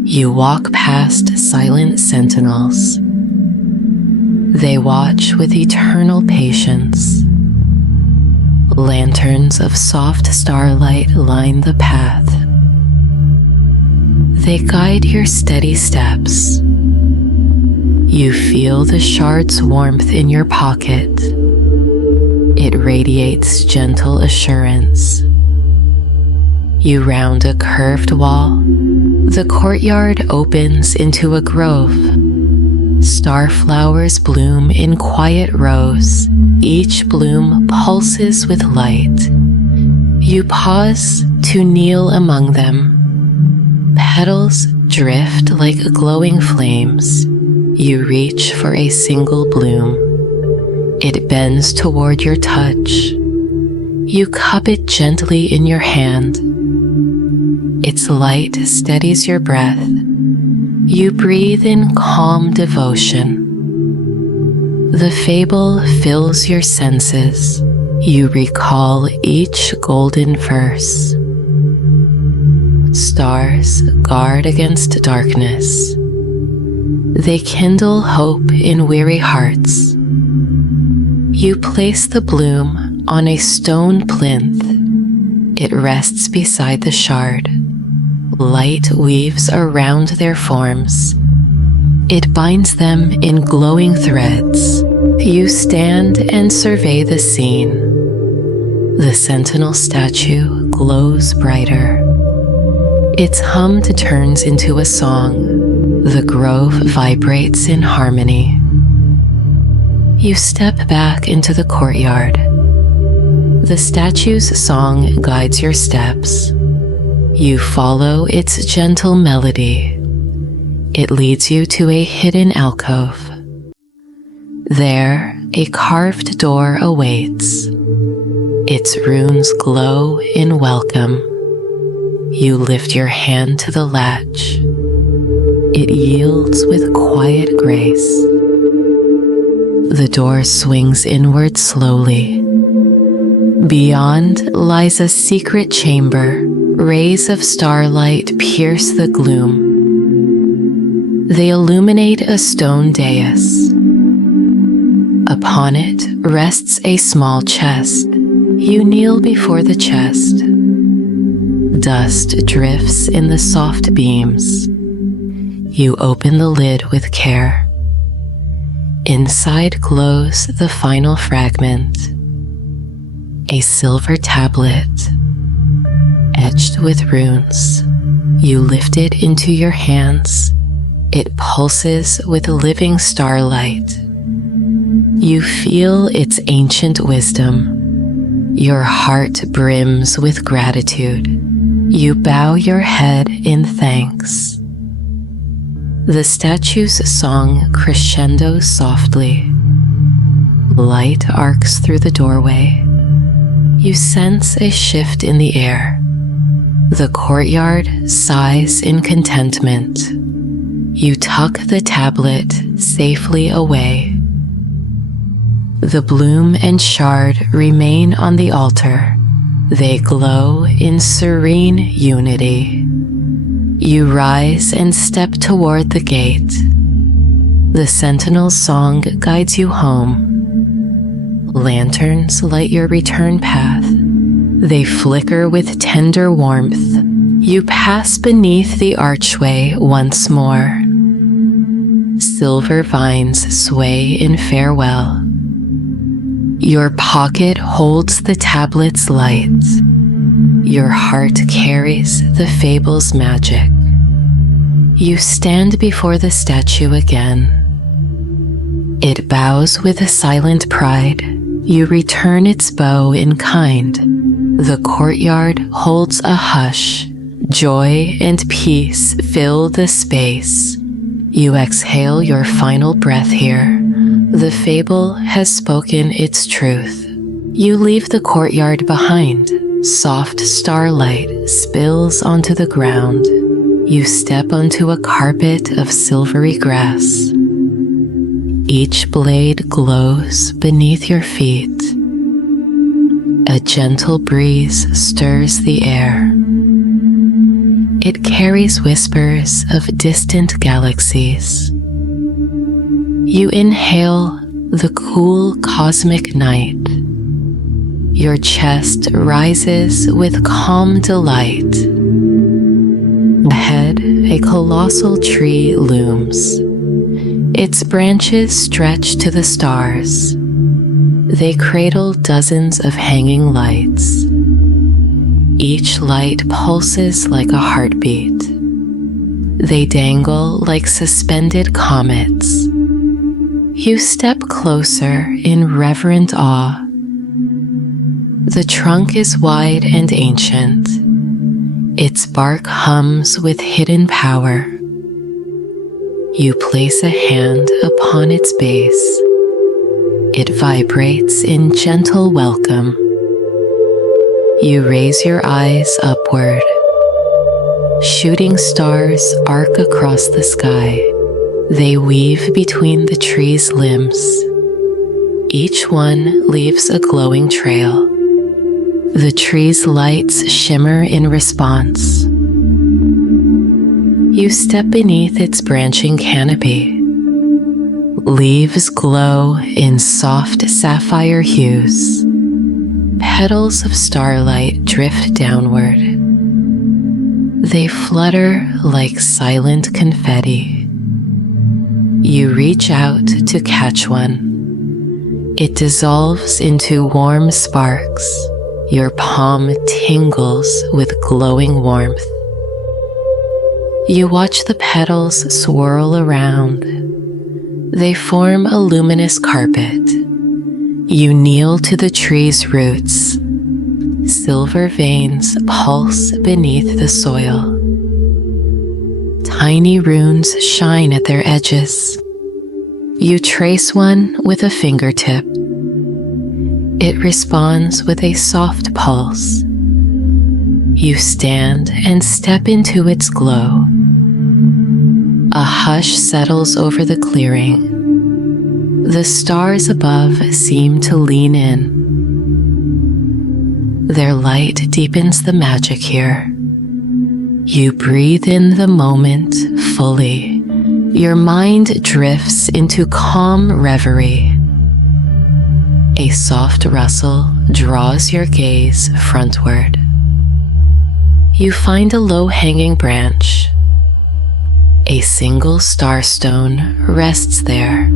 You walk past silent sentinels. They watch with eternal patience. Lanterns of soft starlight line the path. They guide your steady steps. You feel the shard's warmth in your pocket. It radiates gentle assurance. You round a curved wall. The courtyard opens into a grove. Starflowers bloom in quiet rows. Each bloom pulses with light. You pause to kneel among them. Petals drift like glowing flames. You reach for a single bloom. It bends toward your touch. You cup it gently in your hand. Its light steadies your breath. You breathe in calm devotion. The fable fills your senses. You recall each golden verse. Stars guard against darkness. They kindle hope in weary hearts. You place the bloom on a stone plinth. It rests beside the shard. Light weaves around their forms. It binds them in glowing threads. You stand and survey the scene. The sentinel statue glows brighter. Its hum turns into a song. The grove vibrates in harmony. You step back into the courtyard. The statue's song guides your steps. You follow its gentle melody. It leads you to a hidden alcove. There, a carved door awaits. Its runes glow in welcome. You lift your hand to the latch. It yields with quiet grace. The door swings inward slowly. Beyond lies a secret chamber. Rays of starlight pierce the gloom. They illuminate a stone dais. Upon it rests a small chest. You kneel before the chest. Dust drifts in the soft beams. You open the lid with care. Inside glows the final fragment, a silver tablet, etched with runes. You lift it into your hands. It pulses with living starlight. You feel its ancient wisdom. Your heart brims with gratitude. You bow your head in thanks. The statue's song crescendos softly. Light arcs through the doorway. You sense a shift in the air. The courtyard sighs in contentment. You tuck the tablet safely away. The bloom and shard remain on the altar. They glow in serene unity. You rise and step toward the gate. The sentinel's song guides you home. Lanterns light your return path. They flicker with tender warmth. You pass beneath the archway once more. Silver vines sway in farewell. Your pocket holds the tablet's light. Your heart carries the fable's magic. You stand before the statue again. It bows with a silent pride. You return its bow in kind. The courtyard holds a hush. Joy and peace fill the space. You exhale your final breath here. The fable has spoken its truth. You leave the courtyard behind. Soft starlight spills onto the ground. You step onto a carpet of silvery grass. Each blade glows beneath your feet. A gentle breeze stirs the air. It carries whispers of distant galaxies. You inhale the cool cosmic night. Your chest rises with calm delight. Ahead, a colossal tree looms. Its branches stretch to the stars. They cradle dozens of hanging lights. Each light pulses like a heartbeat. They dangle like suspended comets. You step closer in reverent awe. The trunk is wide and ancient. Its bark hums with hidden power. You place a hand upon its base. It vibrates in gentle welcome. You raise your eyes upward. Shooting stars arc across the sky. They weave between the tree's limbs. Each one leaves a glowing trail. The tree's lights shimmer in response. You step beneath its branching canopy. Leaves glow in soft sapphire hues. Petals of starlight drift downward. They flutter like silent confetti. You reach out to catch one. It dissolves into warm sparks. Your palm tingles with glowing warmth. You watch the petals swirl around. They form a luminous carpet. You kneel to the tree's roots. Silver veins pulse beneath the soil. Tiny runes shine at their edges. You trace one with a fingertip. It responds with a soft pulse. You stand and step into its glow. A hush settles over the clearing. The stars above seem to lean in. Their light deepens the magic here. You breathe in the moment fully. Your mind drifts into calm reverie. A soft rustle draws your gaze frontward. You find a low-hanging branch. A single starstone rests there.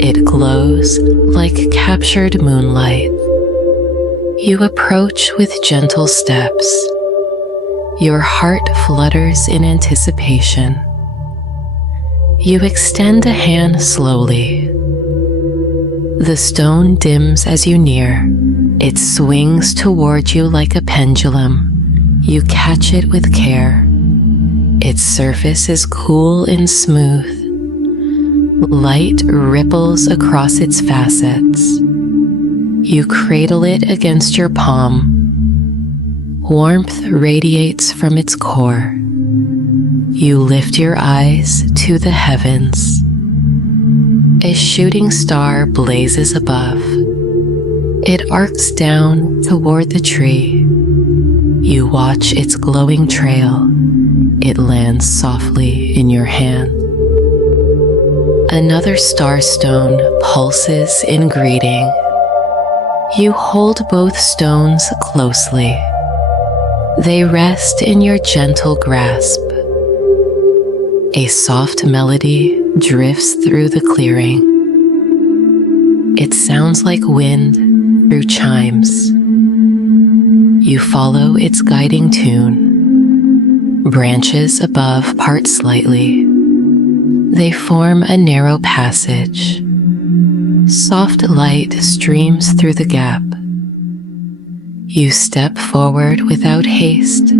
It glows like captured moonlight. You approach with gentle steps. Your heart flutters in anticipation. You extend a hand slowly. The stone dims as you near. It swings toward you like a pendulum. You catch it with care. Its surface is cool and smooth. Light ripples across its facets. You cradle it against your palm. Warmth radiates from its core. You lift your eyes to the heavens. A shooting star blazes above. It arcs down toward the tree. You watch its glowing trail. It lands softly in your hand. Another starstone pulses in greeting. You hold both stones closely. They rest in your gentle grasp. A soft melody drifts through the clearing. It sounds like wind through chimes. You follow its guiding tune. Branches above part slightly. They form a narrow passage. Soft light streams through the gap. You step forward without haste.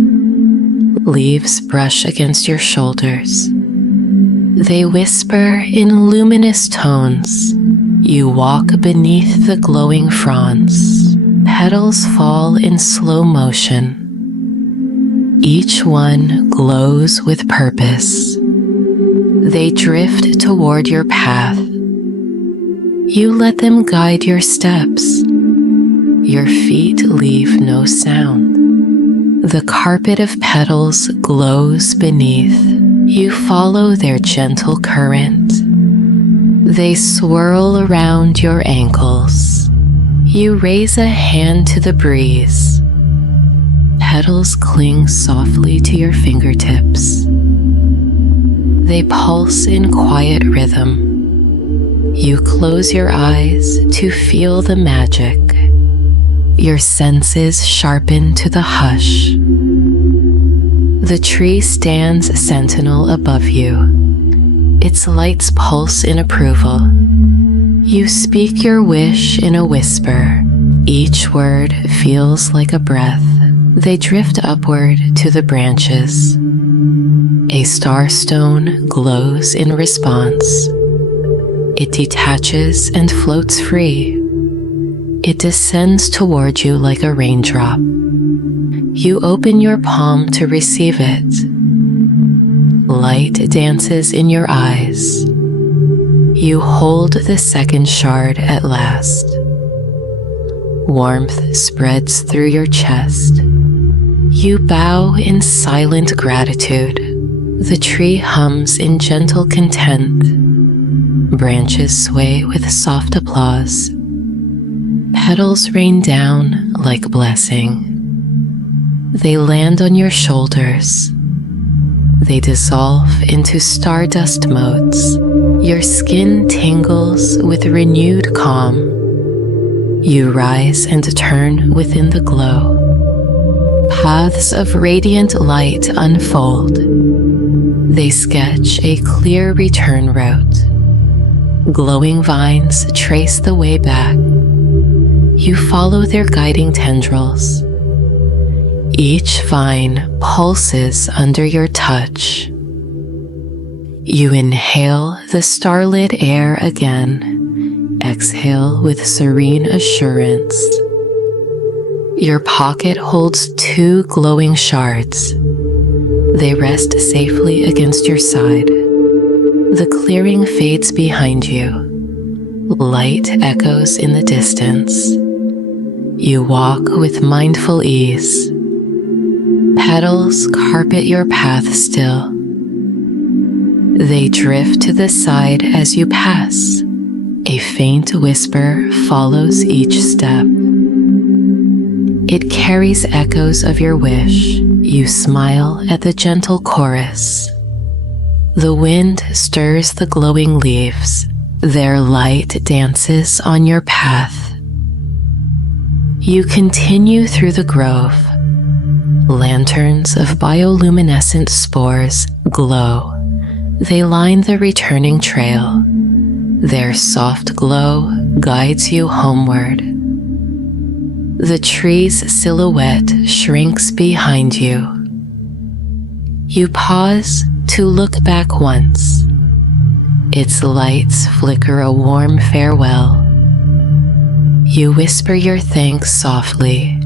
Leaves brush against your shoulders. They whisper in luminous tones. You walk beneath the glowing fronds. Petals fall in slow motion. Each one glows with purpose. They drift toward your path. You let them guide your steps. Your feet leave no sound. The carpet of petals glows beneath. You follow their gentle current. They swirl around your ankles. You raise a hand to the breeze. Petals cling softly to your fingertips. They pulse in quiet rhythm. You close your eyes to feel the magic. Your senses sharpen to the hush. The tree stands sentinel above you. Its lights pulse in approval. You speak your wish in a whisper. Each word feels like a breath. They drift upward to the branches. A starstone glows in response. It detaches and floats free. It descends toward you like a raindrop. You open your palm to receive it. Light dances in your eyes. You hold the second shard at last. Warmth spreads through your chest. You bow in silent gratitude. The tree hums in gentle content. Branches sway with soft applause. Petals rain down like blessing. They land on your shoulders. They dissolve into stardust motes. Your skin tingles with renewed calm. You rise and turn within the glow. Paths of radiant light unfold. They sketch a clear return route. Glowing vines trace the way back. You follow their guiding tendrils. Each vine pulses under your touch. You inhale the starlit air again. Exhale with serene assurance. Your pocket holds 2 glowing shards. They rest safely against your side. The clearing fades behind you. Light echoes in the distance. You walk with mindful ease. Petals carpet your path still. They drift to the side as you pass. A faint whisper follows each step. It carries echoes of your wish. You smile at the gentle chorus. The wind stirs the glowing leaves. Their light dances on your path. You continue through the grove. Lanterns of bioluminescent spores glow. They line the returning trail. Their soft glow guides you homeward. The tree's silhouette shrinks behind you. You pause to look back once. Its lights flicker a warm farewell. You whisper your thanks softly.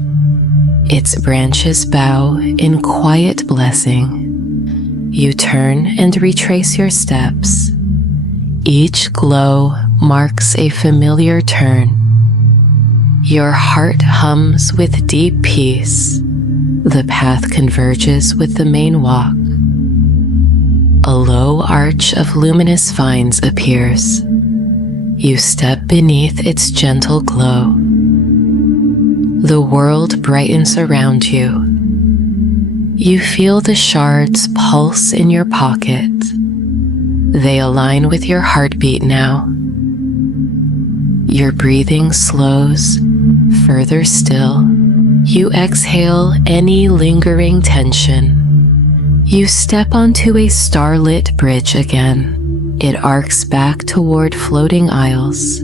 Its branches bow in quiet blessing. You turn and retrace your steps. Each glow marks a familiar turn. Your heart hums with deep peace. The path converges with the main walk. A low arch of luminous vines appears. You step beneath its gentle glow. The world brightens around you. You feel the shards pulse in your pocket. They align with your heartbeat now. Your breathing slows. Further still, you exhale any lingering tension. You step onto a starlit bridge again. It arcs back toward floating isles.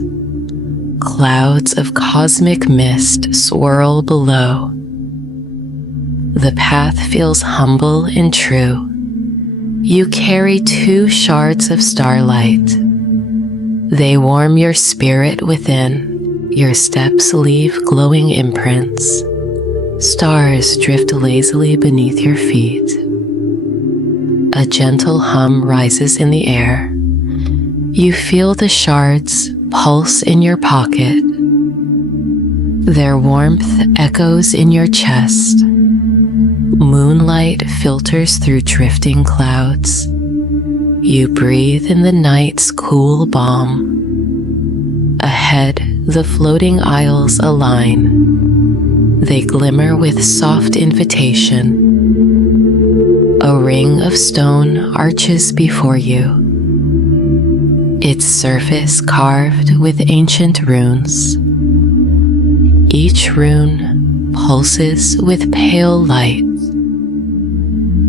Clouds of cosmic mist swirl below. The path feels humble and true. You carry 2 shards of starlight. They warm your spirit within. Your steps leave glowing imprints. Stars drift lazily beneath your feet. A gentle hum rises in the air. You feel the shards pulse in your pocket. Their warmth echoes in your chest. Moonlight filters through drifting clouds. You breathe in the night's cool balm. Ahead, the floating isles align. They glimmer with soft invitation. A ring of stone arches before you. Its surface carved with ancient runes. Each rune pulses with pale light.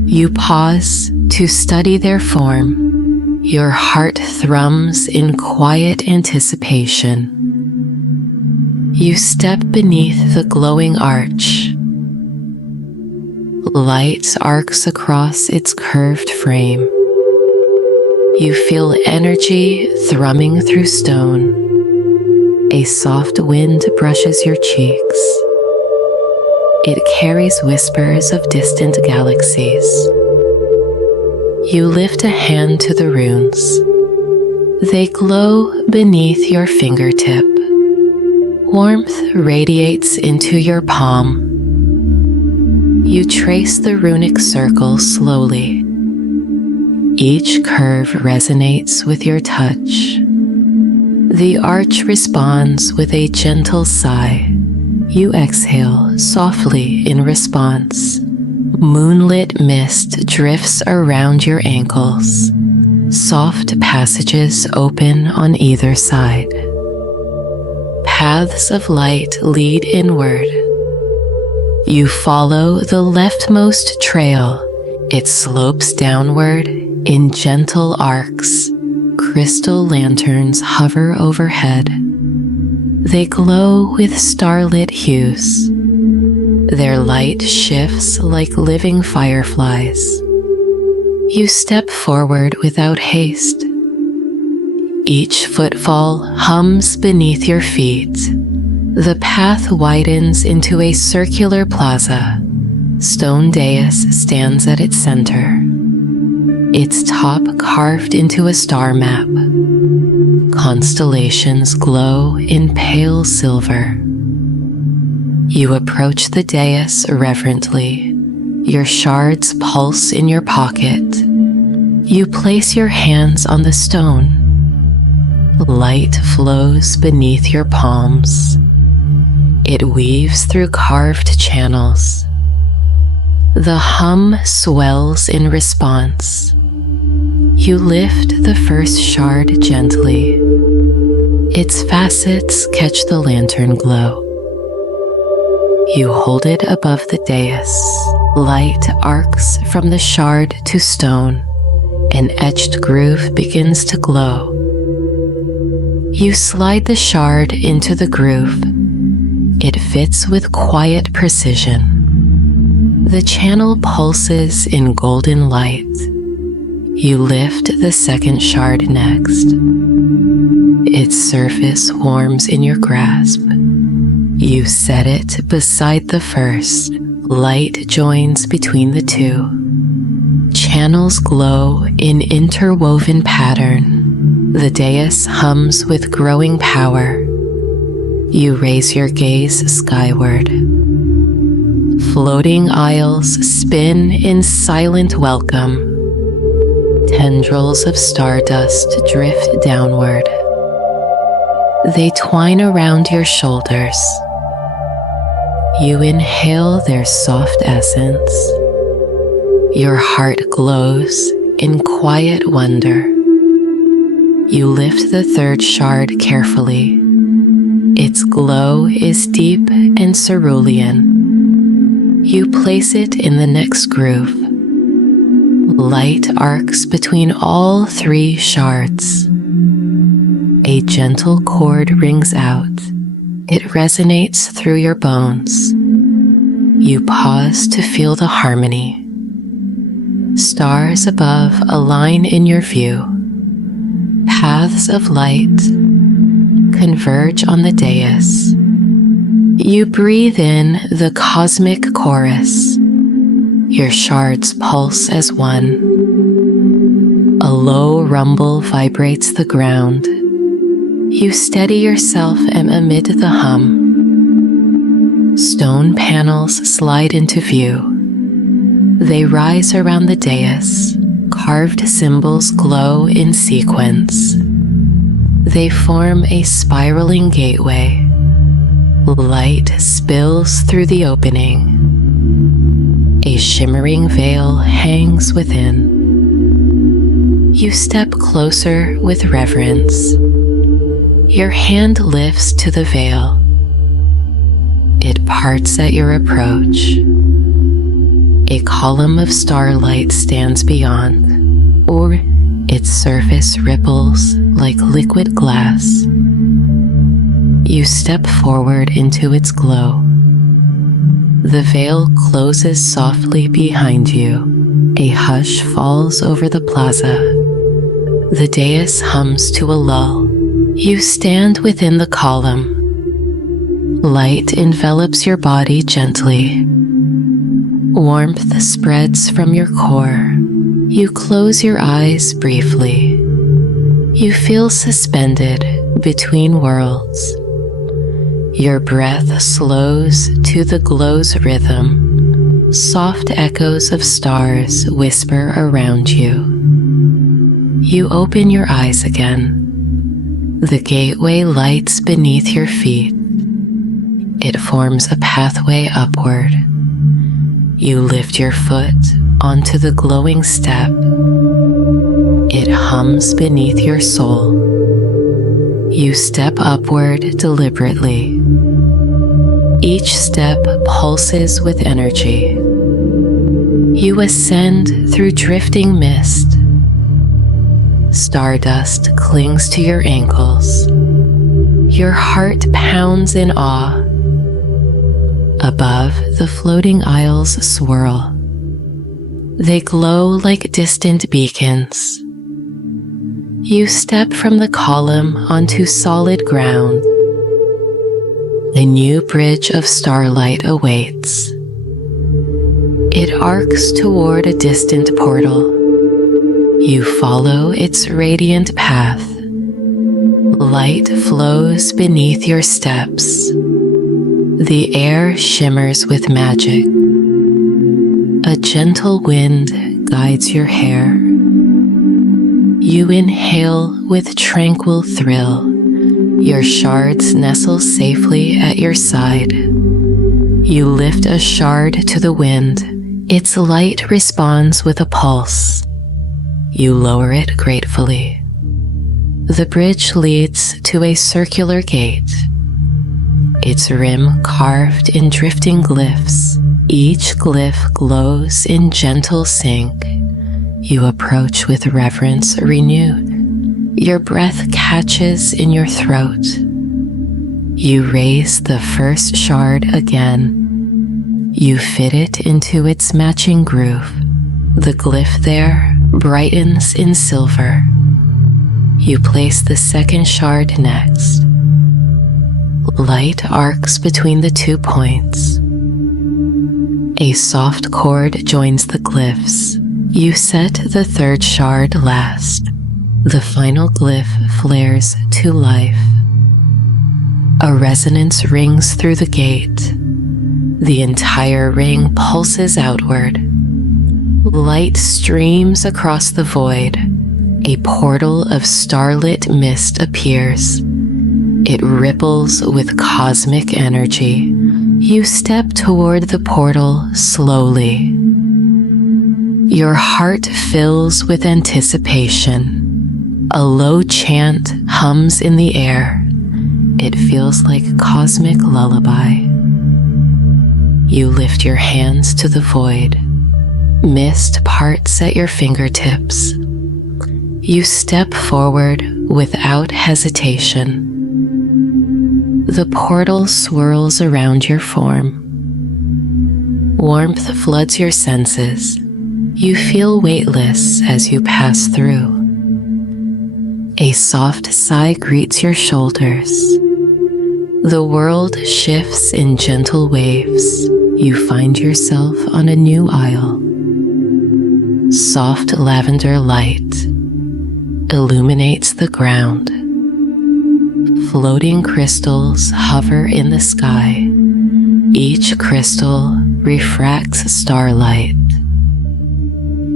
You pause to study their form. Your heart thrums in quiet anticipation. You step beneath the glowing arch. Light arcs across its curved frame. You feel energy thrumming through stone. A soft wind brushes your cheeks. It carries whispers of distant galaxies. You lift a hand to the runes. They glow beneath your fingertip. Warmth radiates into your palm. You trace the runic circle slowly. Each curve resonates with your touch. The arch responds with a gentle sigh. You exhale softly in response. Moonlit mist drifts around your ankles. Soft passages open on either side. Paths of light lead inward. You follow the leftmost trail. It slopes downward in gentle arcs. Crystal lanterns hover overhead. They glow with starlit hues. Their light shifts like living fireflies. You step forward without haste. Each footfall hums beneath your feet. The path widens into a circular plaza. Stone dais stands at its center, its top carved into a star map. Constellations glow in pale silver. You approach the dais reverently. Your shards pulse in your pocket. You place your hands on the stone. Light flows beneath your palms. It weaves through carved channels. The hum swells in response. You lift the first shard gently. Its facets catch the lantern glow. You hold it above the dais. Light arcs from the shard to stone. An etched groove begins to glow. You slide the shard into the groove. It fits with quiet precision. The channel pulses in golden light. You lift the second shard next. Its surface warms in your grasp. You set it beside the first. Light joins between the two. Channels glow in interwoven pattern. The dais hums with growing power. You raise your gaze skyward. Floating aisles spin in silent welcome. Tendrils of stardust drift downward. They twine around your shoulders. You inhale their soft essence. Your heart glows in quiet wonder. You lift the third shard carefully. Its glow is deep and cerulean. You place it in the next groove. Light arcs between all three shards. A gentle chord rings out. It resonates through your bones. You pause to feel the harmony. Stars above align in your view. Paths of light converge on the dais. You breathe in the cosmic chorus. Your shards pulse as one. A low rumble vibrates the ground. You steady yourself amid the hum. Stone panels slide into view. They rise around the dais. Carved symbols glow in sequence. They form a spiraling gateway. Light spills through the opening. A shimmering veil hangs within. You step closer with reverence. Your hand lifts to the veil. It parts at your approach. A column of starlight stands beyond, or its surface ripples like liquid glass. You step forward into its glow. The veil closes softly behind you. A hush falls over the plaza. The dais hums to a lull. You stand within the column. Light envelops your body gently. Warmth spreads from your core. You close your eyes briefly. You feel suspended between worlds. Your breath slows to the glow's rhythm. Soft echoes of stars whisper around you. You open your eyes again. The gateway lights beneath your feet. It forms a pathway upward. You lift your foot onto the glowing step. It hums beneath your soul. You step upward deliberately. Each step pulses with energy. You ascend through drifting mist. Stardust clings to your ankles. Your heart pounds in awe. Above, the floating aisles swirl. They glow like distant beacons. You step from the column onto solid ground. A new bridge of starlight awaits. It arcs toward a distant portal. You follow its radiant path. Light flows beneath your steps. The air shimmers with magic. A gentle wind guides your hair. You inhale with tranquil thrill. Your shards nestle safely at your side. You lift a shard to the wind. Its light responds with a pulse. You lower it gratefully. The bridge leads to a circular gate. Its rim carved in drifting glyphs. Each glyph glows in gentle sync. You approach with reverence renewed. Your breath catches in your throat. You raise the first shard again. You fit it into its matching groove. The glyph there brightens in silver. You place the second shard next. Light arcs between the 2 points. A soft chord joins the glyphs. You set the third shard last. The final glyph flares to life. A resonance rings through the gate. The entire ring pulses outward. Light streams across the void. A portal of starlit mist appears. It ripples with cosmic energy. You step toward the portal slowly. Your heart fills with anticipation. A low chant hums in the air. It feels like a cosmic lullaby. You lift your hands to the void. Mist parts at your fingertips. You step forward without hesitation. The portal swirls around your form. Warmth floods your senses. You feel weightless as you pass through. A soft sigh greets your shoulders. The world shifts in gentle waves. You find yourself on a new aisle. Soft lavender light illuminates the ground. Floating crystals hover in the sky. Each crystal refracts starlight.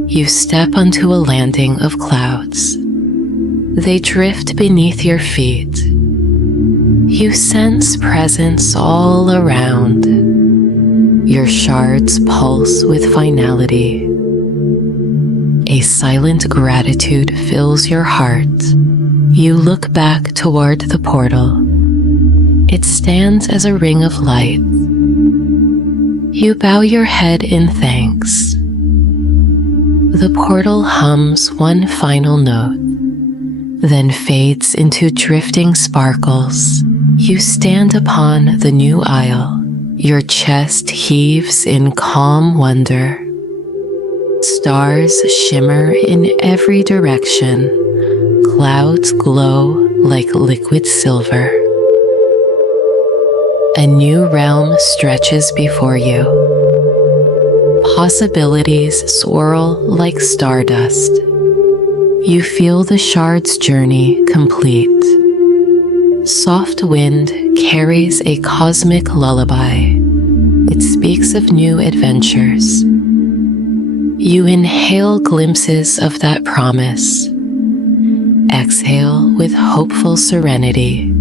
You step onto a landing of clouds. They drift beneath your feet. You sense presence all around. Your shards pulse with finality. A silent gratitude fills your heart. You look back toward the portal. It stands as a ring of light. You bow your head in thanks. The portal hums one final note, then fades into drifting sparkles. You stand upon the new aisle. Your chest heaves in calm wonder. Stars shimmer in every direction. Clouds glow like liquid silver. A new realm stretches before you. Possibilities swirl like stardust. You feel the shard's journey complete. Soft wind carries a cosmic lullaby. It speaks of new adventures. You inhale glimpses of that promise. Exhale with hopeful serenity.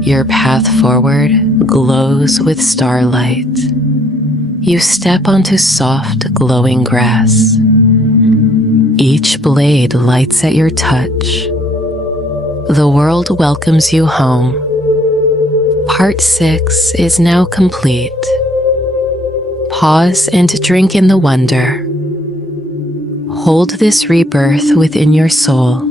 Your path forward glows with starlight. You step onto soft, glowing grass. Each blade lights at your touch. The world welcomes you home. Part 6 is now complete. Pause and drink in the wonder. Hold this rebirth within your soul.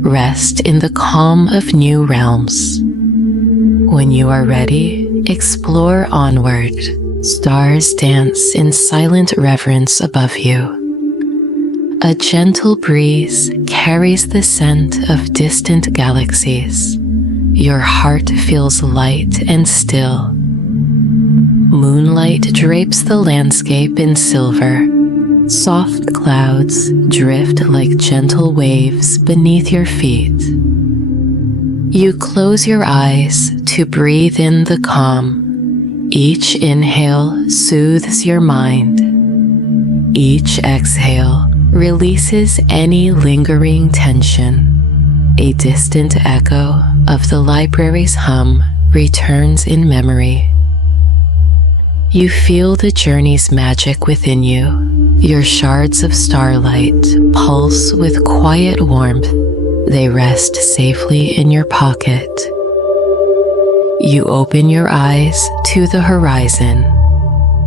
Rest in the calm of new realms. When you are ready, explore onward. Stars dance in silent reverence above you. A gentle breeze carries the scent of distant galaxies. Your heart feels light and still. Moonlight drapes the landscape in silver. Soft clouds drift like gentle waves beneath your feet. You close your eyes to breathe in the calm. Each inhale soothes your mind. Each exhale releases any lingering tension. A distant echo of the library's hum returns in memory. You feel the journey's magic within you. Your shards of starlight pulse with quiet warmth. They rest safely in your pocket. You open your eyes to the horizon.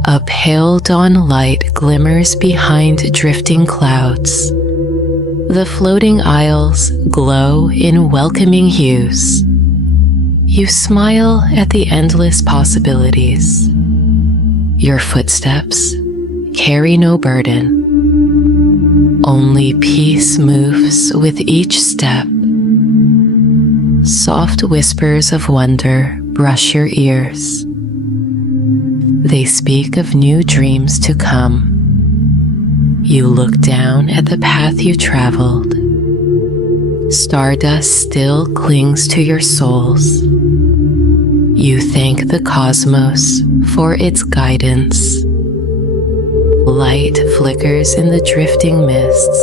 A pale dawn light glimmers behind drifting clouds. The floating isles glow in welcoming hues. You smile at the endless possibilities. Your footsteps carry no burden. Only peace moves with each step. Soft whispers of wonder brush your ears. They speak of new dreams to come. You look down at the path you traveled. Stardust still clings to your soles. You thank the cosmos for its guidance. Light flickers in the drifting mists.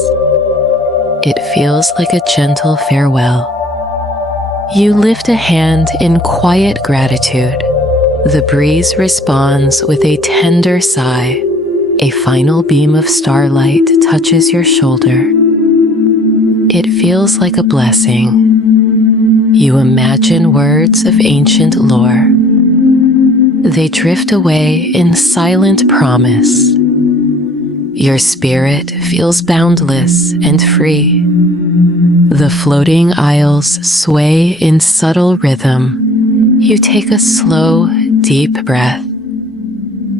It feels like a gentle farewell. You lift a hand in quiet gratitude. The breeze responds with a tender sigh. A final beam of starlight touches your shoulder. It feels like a blessing. You imagine words of ancient lore. They drift away in silent promise. Your spirit feels boundless and free. The floating isles sway in subtle rhythm. You take a slow, deep breath.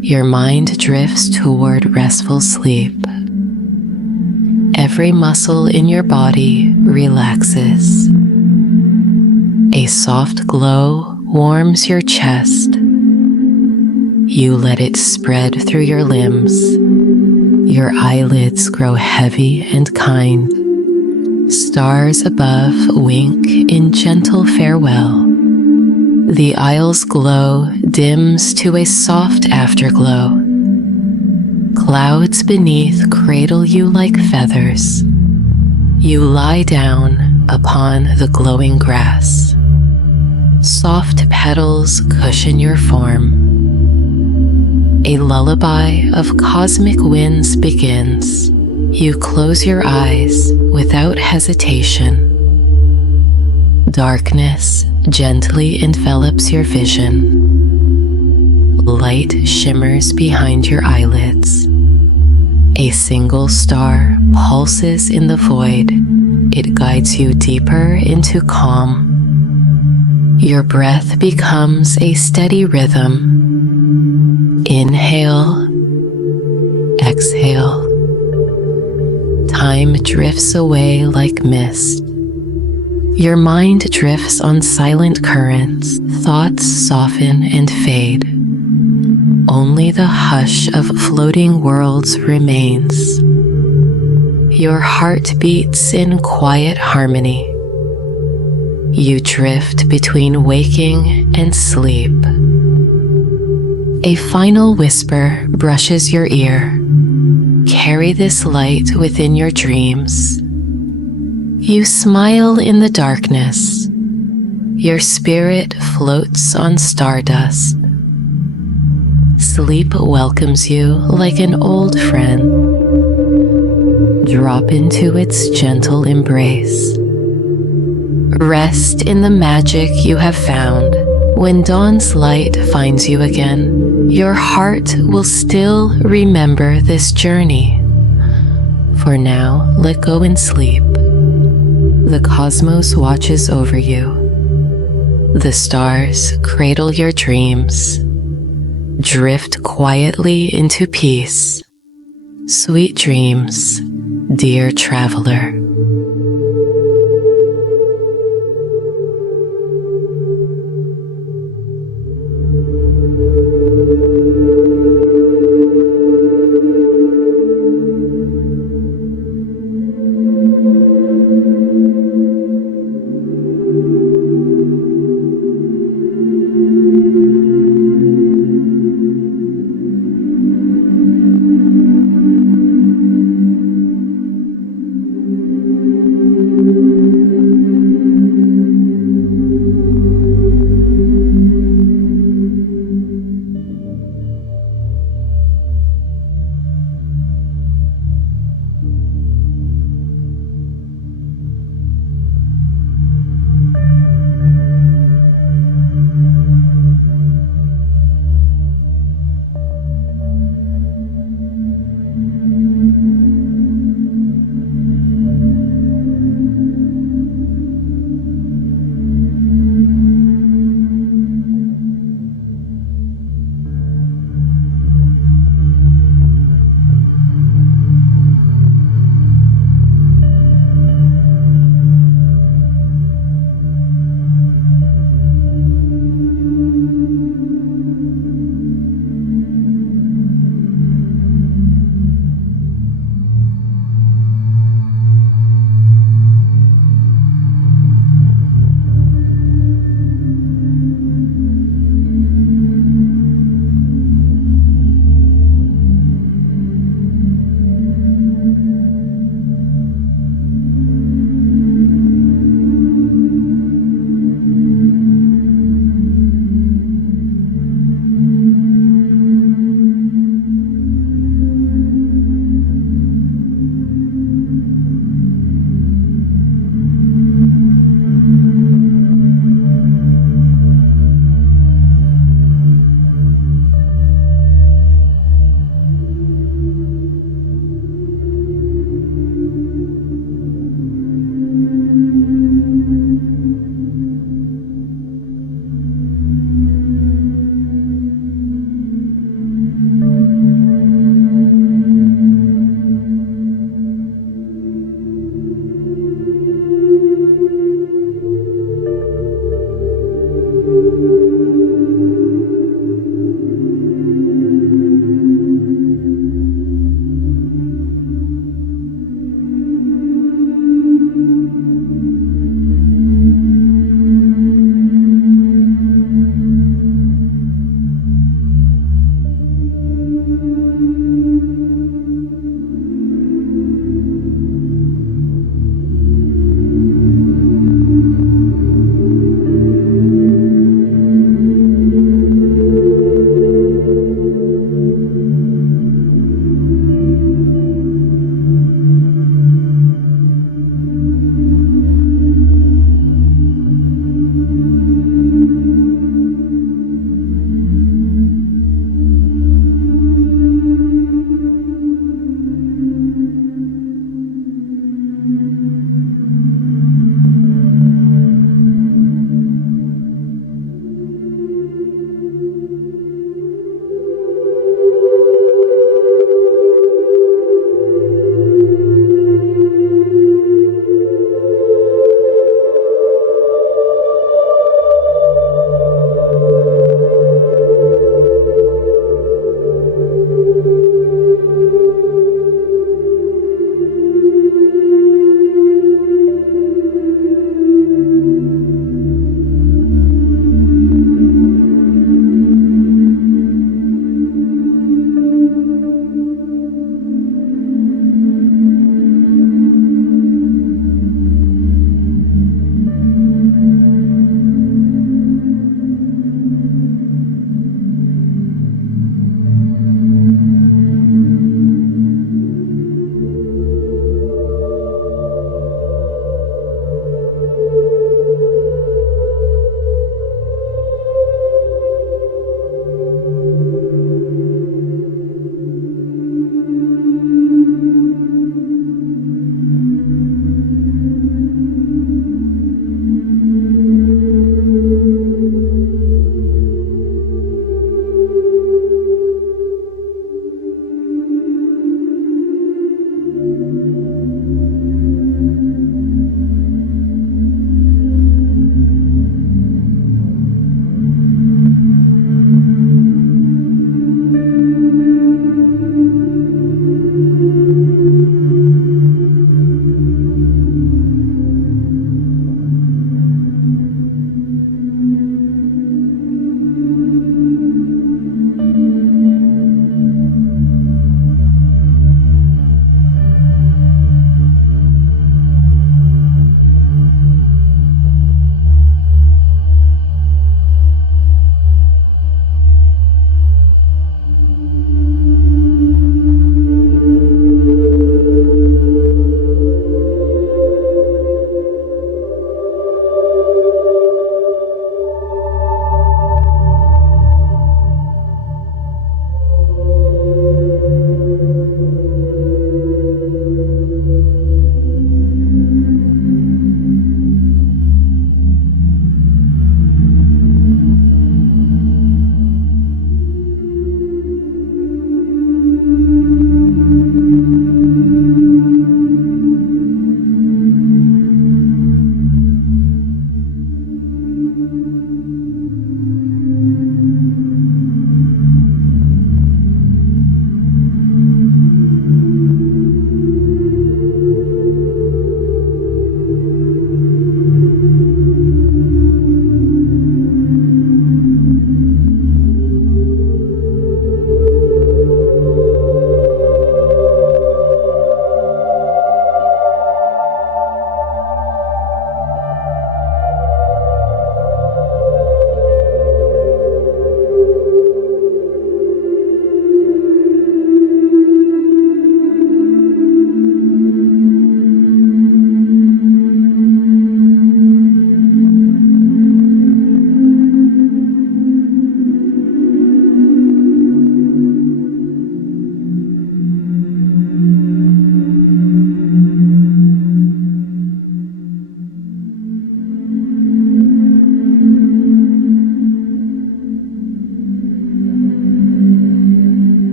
Your mind drifts toward restful sleep. Every muscle in your body relaxes. A soft glow warms your chest. You let it spread through your limbs. Your eyelids grow heavy and kind. Stars above wink in gentle farewell. The isle's glow dims to a soft afterglow. Clouds beneath cradle you like feathers. You lie down upon the glowing grass. Soft petals cushion your form. A lullaby of cosmic winds begins. You close your eyes without hesitation. Darkness gently envelops your vision. Light shimmers behind your eyelids. A single star pulses in the void. It guides you deeper into calm. Your breath becomes a steady rhythm. Inhale, exhale. Time drifts away like mist. Your mind drifts on silent currents. Thoughts soften and fade. Only the hush of floating worlds remains. Your heart beats in quiet harmony. You drift between waking and sleep. A final whisper brushes your ear. Carry this light within your dreams. You smile in the darkness. Your spirit floats on stardust. Sleep welcomes you like an old friend. Drop into its gentle embrace. Rest in the magic you have found. When dawn's light finds you again, your heart will still remember this journey. For now, let go and sleep. The cosmos watches over you. The stars cradle your dreams. Drift quietly into peace. Sweet dreams, dear traveler.